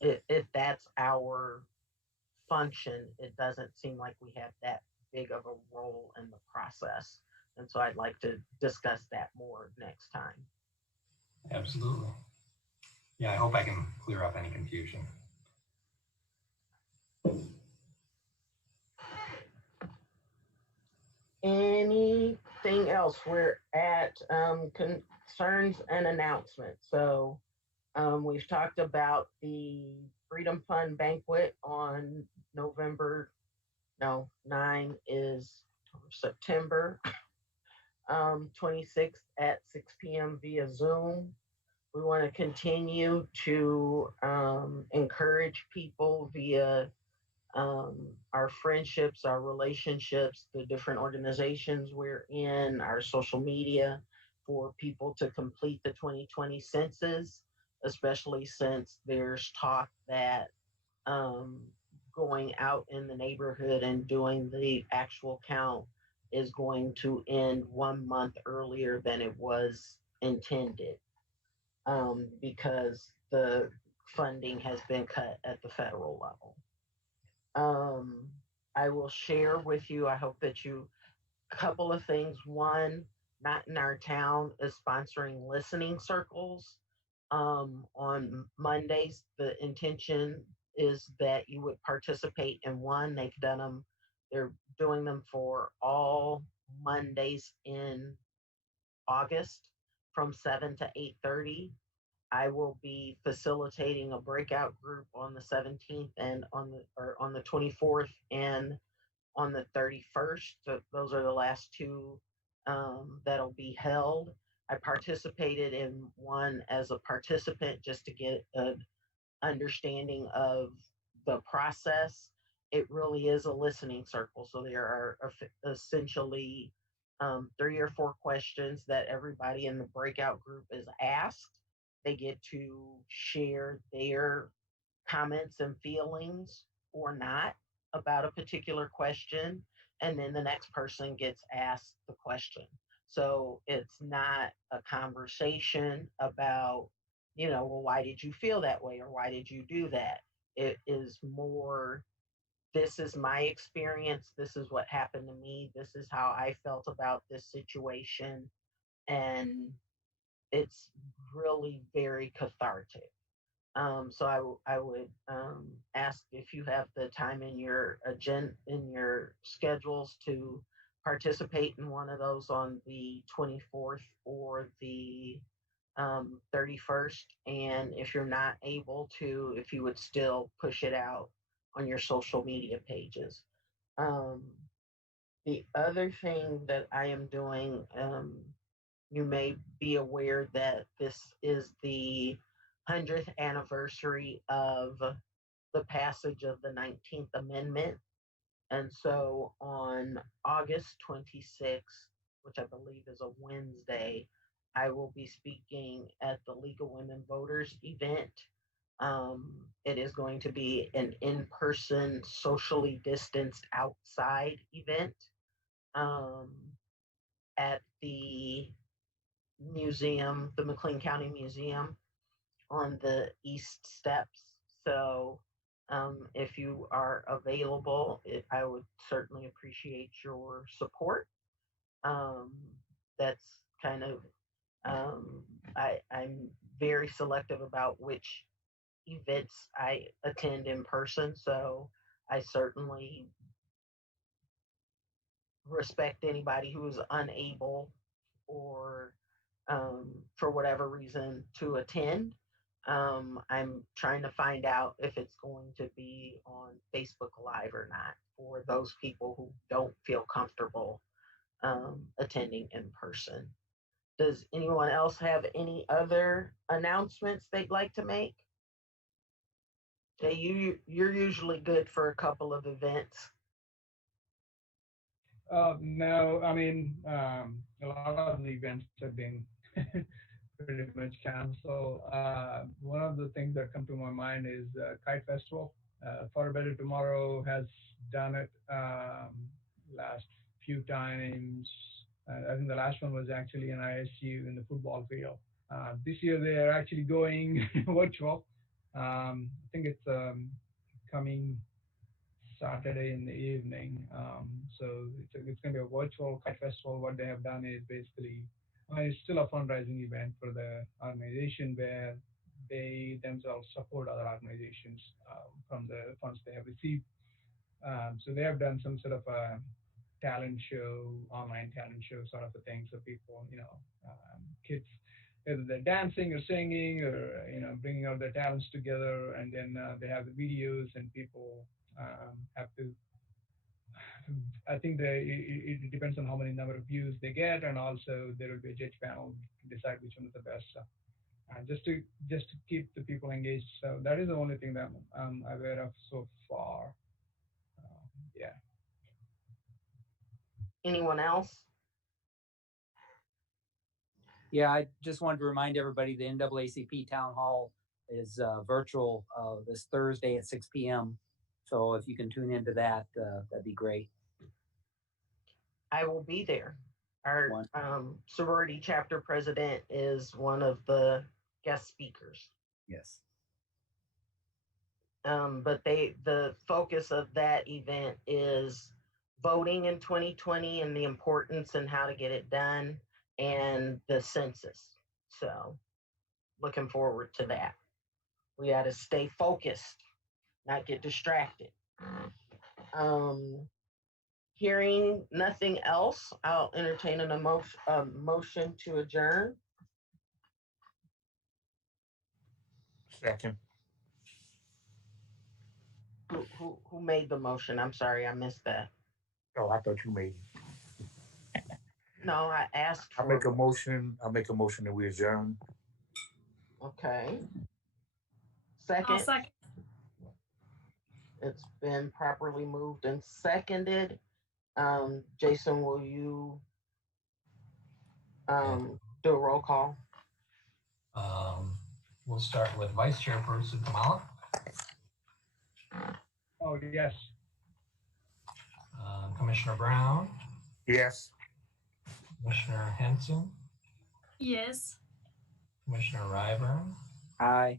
if that's our function, it doesn't seem like we have that big of a role in the process. And so I'd like to discuss that more next time. Absolutely. Yeah, I hope I can clear up any confusion. Anything else? We're at concerns and announcements. So we've talked about the Freedom Fund banquet on November, no, 9 is September 26th at 6 p.m. via Zoom. We want to continue to encourage people via our friendships, our relationships, the different organizations we're in, our social media, for people to complete the 2020 census, especially since there's talk that going out in the neighborhood and doing the actual count is going to end 1 month earlier than it was intended, because the funding has been cut at the federal level. I will share with you, I hope that you, a couple of things. One, Not in Our Town is sponsoring listening circles on Mondays. The intention is that you would participate in one. They've done them, they're doing them for all Mondays in August from 7 to 8:30. I will be facilitating a breakout group on the 17th and on the 24th and on the 31st. So those are the last two that'll be held. I participated in one as a participant just to get an understanding of the process. It really is a listening circle. So there are essentially 3 or 4 questions that everybody in the breakout group is asked. They get to share their comments and feelings or not about a particular question. And then the next person gets asked the question. So it's not a conversation about, well, why did you feel that way? Or why did you do that? It is more, this is my experience. This is what happened to me. This is how I felt about this situation. And it's really very cathartic. So I would ask if you have the time in your agenda, in your schedules, to participate in one of those on the 24th or the 31st. And if you're not able to, if you would still push it out on your social media pages. The other thing that I am doing, you may be aware that this is the 100th anniversary of the passage of the 19th Amendment. And so on August 26th, which I believe is a Wednesday, I will be speaking at the League of Women Voters event. It is going to be an in-person, socially distanced outside event at the museum, the McLean County Museum on the East Steps. So if you are available, I would certainly appreciate your support. That's kind of, I'm very selective about which events I attend in person. So I certainly respect anybody who is unable or for whatever reason to attend. I'm trying to find out if it's going to be on Facebook Live or not for those people who don't feel comfortable attending in person. Does anyone else have any other announcements they'd like to make? Okay, you're usually good for a couple of events. No, I mean, a lot of the events have been pretty much canceled. One of the things that come to my mind is Kite Festival. For Better Tomorrow has done it last few times. I think the last one was actually in ISU in the football field. This year they are actually going virtual. I think it's coming Saturday in the evening. So it's going to be a virtual kite festival. What they have done is basically, it's still a fundraising event for the organization where they themselves support other organizations from the funds they have received. So they have done some sort of a talent show, online talent show sort of a thing. So people, kids, whether they're dancing or singing or bringing out their talents together, and then they have the videos, and people have to. I think it depends on how many number of views they get, and also there will be a judge panel to decide which one is the best. So, just to keep the people engaged. So that is the only thing that I'm aware of so far. Yeah. Anyone else? Yeah, I just wanted to remind everybody the NAACP Town Hall is virtual this Thursday at 6 p.m. So if you can tune into that, that'd be great. I will be there. Our sorority chapter president is one of the guest speakers. Yes. But the focus of that event is voting in 2020 and the importance and how to get it done, and the census. So looking forward to that. We got to stay focused, not get distracted. Hearing nothing else, I'll entertain a motion to adjourn. Second. Who made the motion? I'm sorry, I missed that. Oh, I thought you made it. No, I asked for. I make a motion that we adjourn. Okay. I'll Second. second. It's been properly moved and seconded. Jason, will you do a roll call? We'll start with Vice Chairperson Kamala. Oh, yes. Commissioner Brown. Yes. Commissioner Henson. Yes. Commissioner Ryburn. Aye.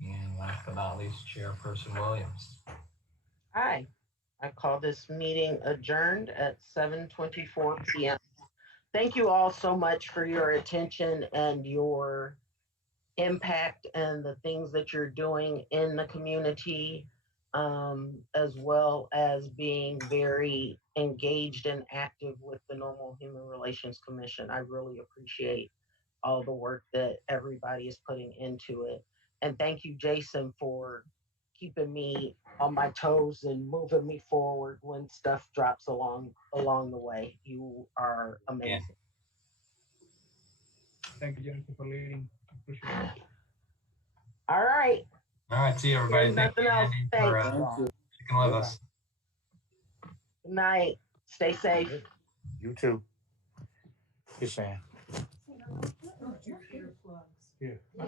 And last but not least, Chairperson Williams. Aye. I call this meeting adjourned at 7:24 p.m. Thank you all so much for your attention and your impact and the things that you're doing in the community, as well as being very engaged and active with the Normal Human Relations Commission. I really appreciate all the work that everybody is putting into it. And thank you, Jason, for keeping me on my toes and moving me forward when stuff drops along the way. You are amazing. Yeah. Thank you, Jennifer, for leading. Appreciate it. All right. All right. See you, everybody. There's nothing else. For Thanks. sticking with us. Good night. Stay safe. You too. Yes, Sam. Yeah.